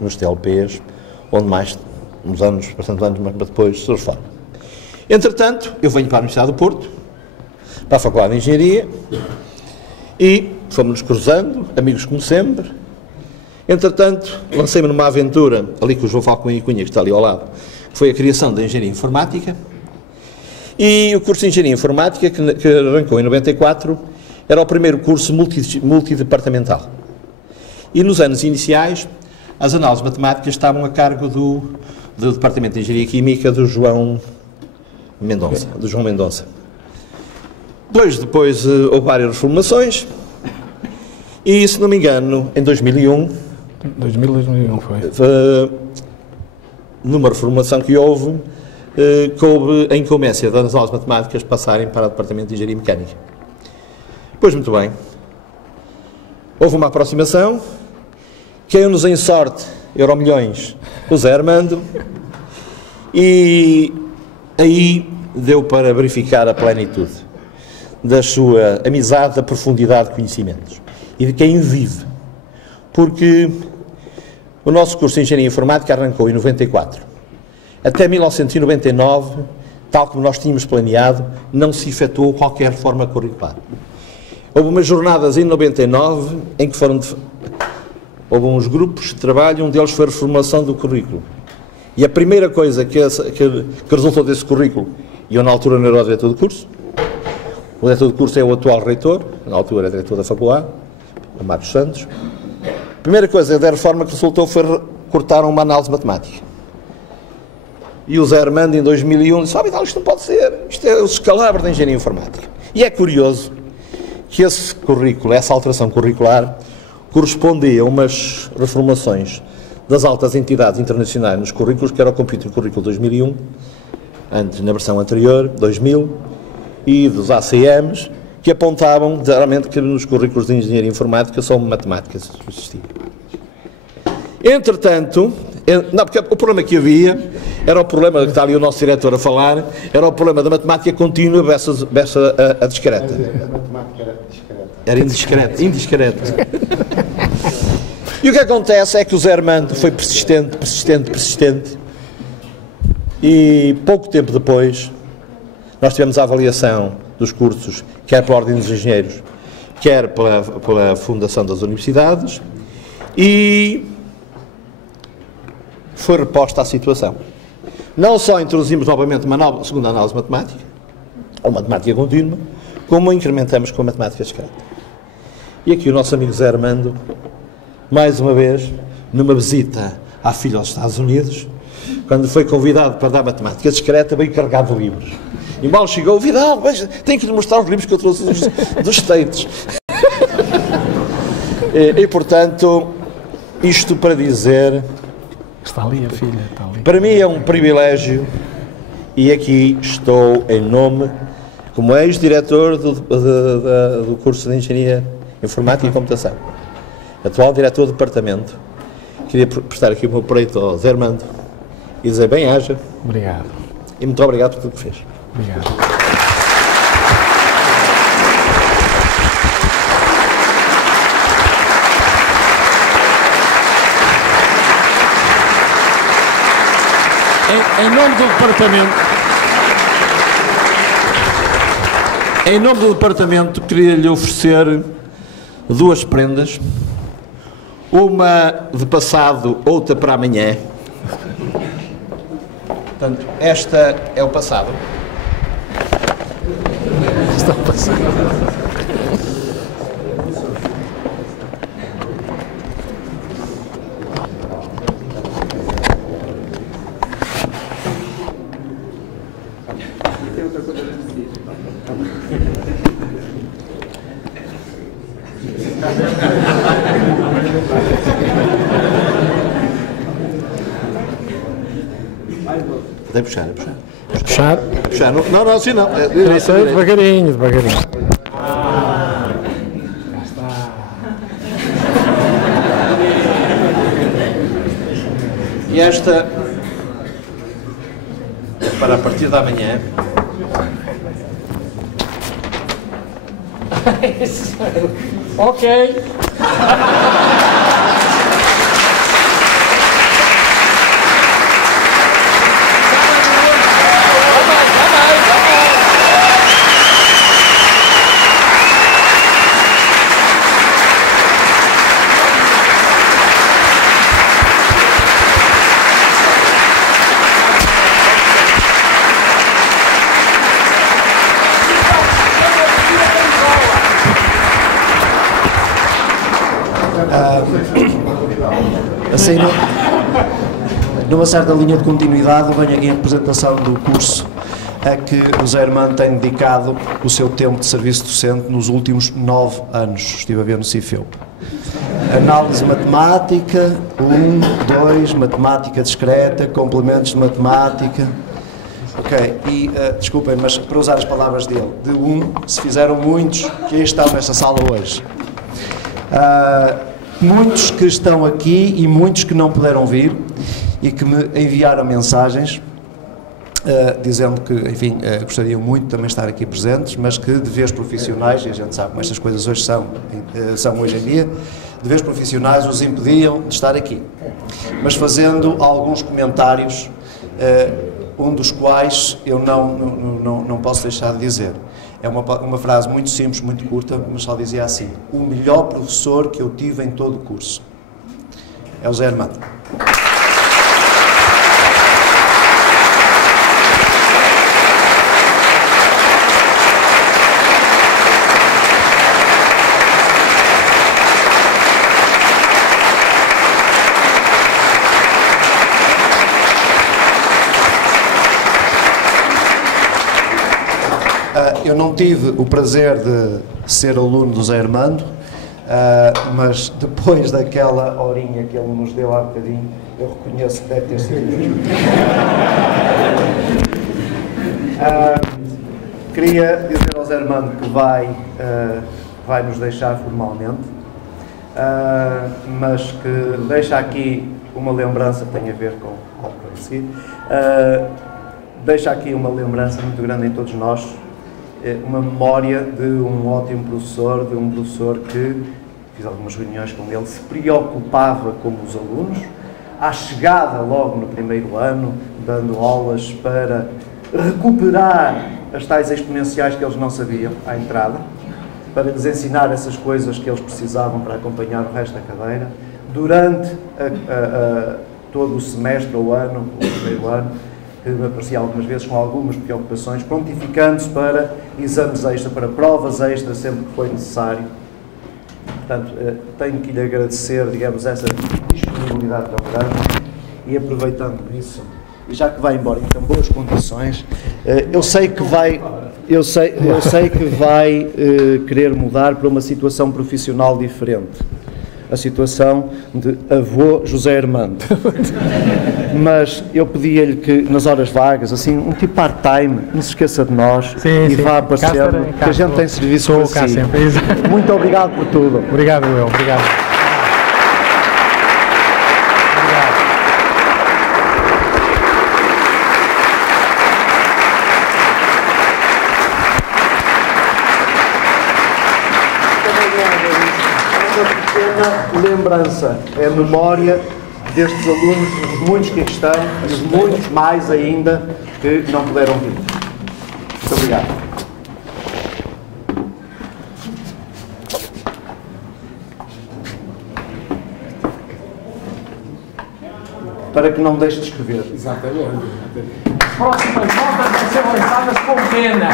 nos TLPs, onde mais, uns anos, bastantes anos, mas depois se reforma. Entretanto, eu venho para a Universidade do Porto, para a Faculdade de Engenharia, e fomos-nos cruzando, amigos como sempre. Entretanto, lancei-me numa aventura, ali com o João Falcão e Cunha, que está ali ao lado, que foi a criação da Engenharia Informática. E o curso de Engenharia Informática, que arrancou em 94, era o primeiro curso multidepartamental. E nos anos iniciais, as análises matemáticas estavam a cargo do Departamento de Engenharia Química do João Mendonça. Depois houve várias reformulações, e, se não me engano, em 2001 foi. Numa reformulação que houve, coube a incumbência das aulas matemáticas passarem para o Departamento de Engenharia Mecânica. Pois, muito bem. Houve uma aproximação, caiu-nos em sorte, Euromilhões, o Zé Armando, e aí deu para verificar a plenitude da sua amizade, da profundidade de conhecimentos e de quem vive. Porque o nosso curso de Engenharia Informática arrancou em 94. Até 1999, tal como nós tínhamos planeado, não se efetuou qualquer forma curricular. Houve umas jornadas em 99 em que houve uns grupos de trabalho, um deles foi a reformulação do currículo. E a primeira coisa que resultou desse currículo, e eu na altura não era o diretor do curso, o diretor do curso é o atual reitor, na altura era diretor da faculdade, o Marcos Santos. A primeira coisa da reforma que resultou foi cortar uma análise matemática. E o Zé Armando, em 2001, disse: isto não pode ser, isto é o escalabro da engenharia informática. E é curioso que esse currículo, essa alteração curricular, correspondia a umas reformulações das altas entidades internacionais nos currículos, que era o Computer Curriculum 2001, antes, na versão anterior, 2000, e dos ACMs, que apontavam geralmente que nos currículos de engenharia informática só matemáticas existiam. Entretanto, porque o problema que havia era o problema, que está ali o nosso diretor a falar, era o problema da matemática contínua versus a discreta. A matemática era discreta. Era indiscreta. E o que acontece é que o Zé Armando foi persistente, e pouco tempo depois nós tivemos a avaliação dos cursos, quer pela Ordem dos Engenheiros, quer pela Fundação das Universidades, e foi reposta a situação. Não só introduzimos novamente uma segunda análise matemática, ou matemática contínua, como incrementamos com a matemática discreta. E aqui o nosso amigo Zé Armando, mais uma vez, numa visita à filha aos Estados Unidos, quando foi convidado para dar matemática discreta, veio carregado de livros. E mal chegou, Vidal, tenho que lhe mostrar os livros que eu trouxe dos States. E, portanto, isto para dizer... Está ali a filha, está ali. Para mim é um privilégio, e aqui estou em nome, como ex-diretor do curso de Engenharia Informática e Computação, atual diretor do departamento. Queria prestar aqui o meu preito ao Zé Armando e dizer bem-aja. Obrigado. E muito obrigado por tudo que fez. Obrigado. Em nome do departamento, queria lhe oferecer duas prendas, uma de passado, outra para amanhã. Portanto, esta é o passado. Está passando. Tem que puxar, é puxar. Puxar? Puxar. Não, assim não. Isso é devagarinho, devagarinho. E esta é para a partir da manhã. Ok. Assim, numa certa linha de continuidade, venho aqui em representação do curso a que o José Armando tem dedicado o seu tempo de serviço docente nos últimos 9 anos. Estive a ver no CIFEUP. Análise matemática, 1, 2, matemática discreta, complementos de matemática. Ok, e desculpem, mas para usar as palavras dele, de 1 se fizeram muitos que aí estão nesta sala hoje. Muitos que estão aqui e muitos que não puderam vir e que me enviaram mensagens dizendo que, enfim, gostariam muito de também estar aqui presentes, mas que deveres profissionais, e a gente sabe como estas coisas hoje são hoje em dia, deveres profissionais os impediam de estar aqui. Mas fazendo alguns comentários, um dos quais eu não posso deixar de dizer. É uma frase muito simples, muito curta, mas só dizia assim: o melhor professor que eu tive em todo o curso é o José Armando. Eu não tive o prazer de ser aluno do José Armando, mas depois daquela horinha que ele nos deu há bocadinho, eu reconheço que deve ter sido. Queria dizer ao José Armando que vai nos deixar formalmente, mas que deixa aqui uma lembrança que tem a ver com o que vai seguir. Deixa aqui uma lembrança muito grande em todos nós, uma memória de um ótimo professor, de um professor que, fiz algumas reuniões com ele, se preocupava com os alunos, à chegada logo no primeiro ano, dando aulas para recuperar as tais exponenciais que eles não sabiam à entrada, para lhes ensinar essas coisas que eles precisavam para acompanhar o resto da cadeira, durante todo o semestre ou ano, o primeiro ano, que me aparecia algumas vezes com algumas preocupações, prontificando-se para exames extra, para provas extra, sempre que foi necessário. Portanto, tenho que lhe agradecer, digamos, essa disponibilidade tão grande, e aproveitando isso, e já que vai embora em tão boas condições, eu sei que vai querer mudar para uma situação profissional diferente. A situação de avô José Armando. Mas eu pedia-lhe que, nas horas vagas, assim, um tipo part-time, não se esqueça de nós, e vá aparecendo, que a gente tem serviço para si. Muito obrigado por tudo. Obrigado, eu. Obrigado. Lembrança, é a memória destes alunos, os muitos que aqui estão e os muitos mais ainda que não puderam vir. Muito obrigado. Para que não deixe de escrever. Exatamente. Próximas notas vão ser lançadas com pena.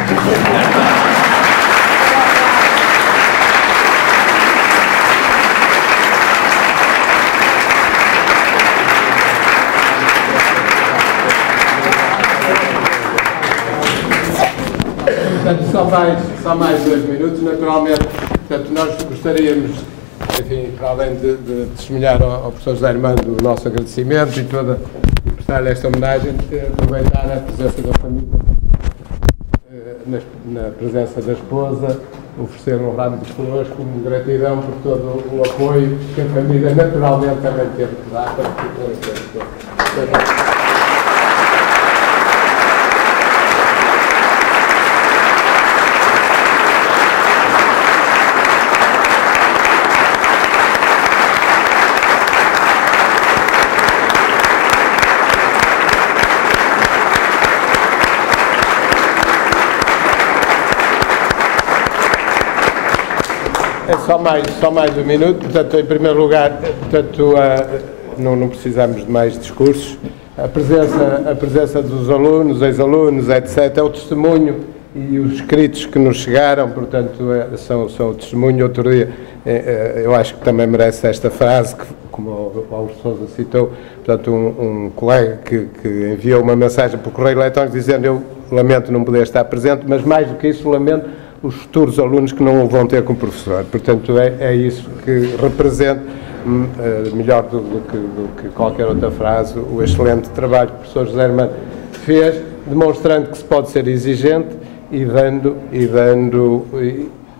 Portanto, só mais 2 minutos. Naturalmente, portanto, nós gostaríamos, enfim, para além de testemunhar ao professor José Armando o nosso agradecimento e prestar-lhe esta homenagem, aproveitar a presença da família, na presença da esposa, oferecer um ramo de flores como gratidão por todo o apoio que a família naturalmente também teve que dar para que Só mais 1 minuto. Portanto, em primeiro lugar, portanto, não precisamos de mais discursos. A presença dos alunos, ex-alunos, etc., é o testemunho e os escritos que nos chegaram, portanto, são o testemunho. Outro dia, eu acho que também merece esta frase, que, como o Paulo Sousa citou, portanto, um colega que enviou uma mensagem por correio eletrónico dizendo: eu lamento não poder estar presente, mas mais do que isso, lamento os futuros alunos que não o vão ter como professor. Portanto, é isso que representa, melhor do que qualquer outra frase, o excelente trabalho que o professor José Armando fez, demonstrando que se pode ser exigente e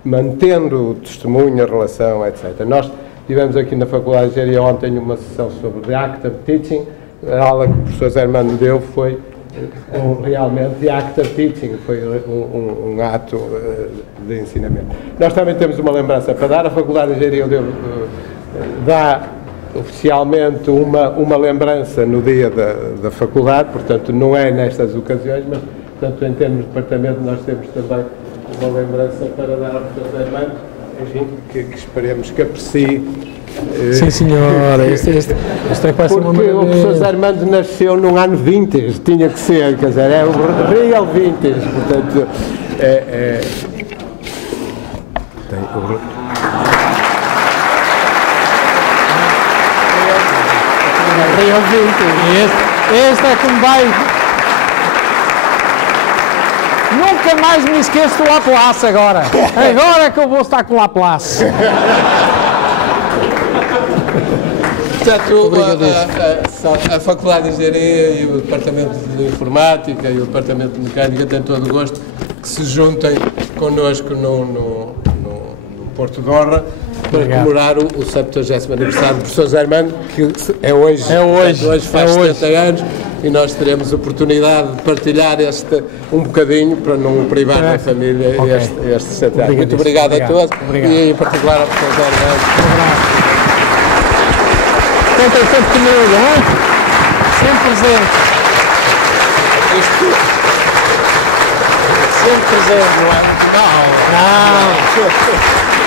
mantendo o testemunho, a relação, etc. Nós tivemos aqui na Faculdade de Engenharia ontem uma sessão sobre The Act of Teaching. A aula que o professor José Armando deu foi realmente The Act of Teaching, foi um ato de ensinamento. Nós também temos uma lembrança para dar. A Faculdade de Engenharia dá oficialmente uma lembrança no dia da faculdade, portanto não é nestas ocasiões, mas portanto em termos de departamento nós temos também uma lembrança para dar ao professor Armando, enfim, que esperemos que aprecie. Sim, senhora, isto é quase uma porque maravilha. o professor Armando nasceu num ano vintage, tinha que ser, quer dizer, é o real vintage, portanto tem o real vintage. Este é como vai. Nunca mais me esqueço do Laplace agora. Agora é que eu vou estar com o Laplace. Portanto, a Faculdade de Engenharia e o Departamento de Informática e o Departamento de Mecânica têm todo o gosto que se juntem connosco no Porto de Honra para comemorar o 70º aniversário do professor José Armando, que é hoje. Hoje faz 70 anos e nós teremos oportunidade de partilhar um bocadinho para não privar da família este 70 anos. Muito obrigado a todos e em particular ao professor José Armando. Contem sempre comigo, hein? Sempre presente. Sempre presente, não é? Não.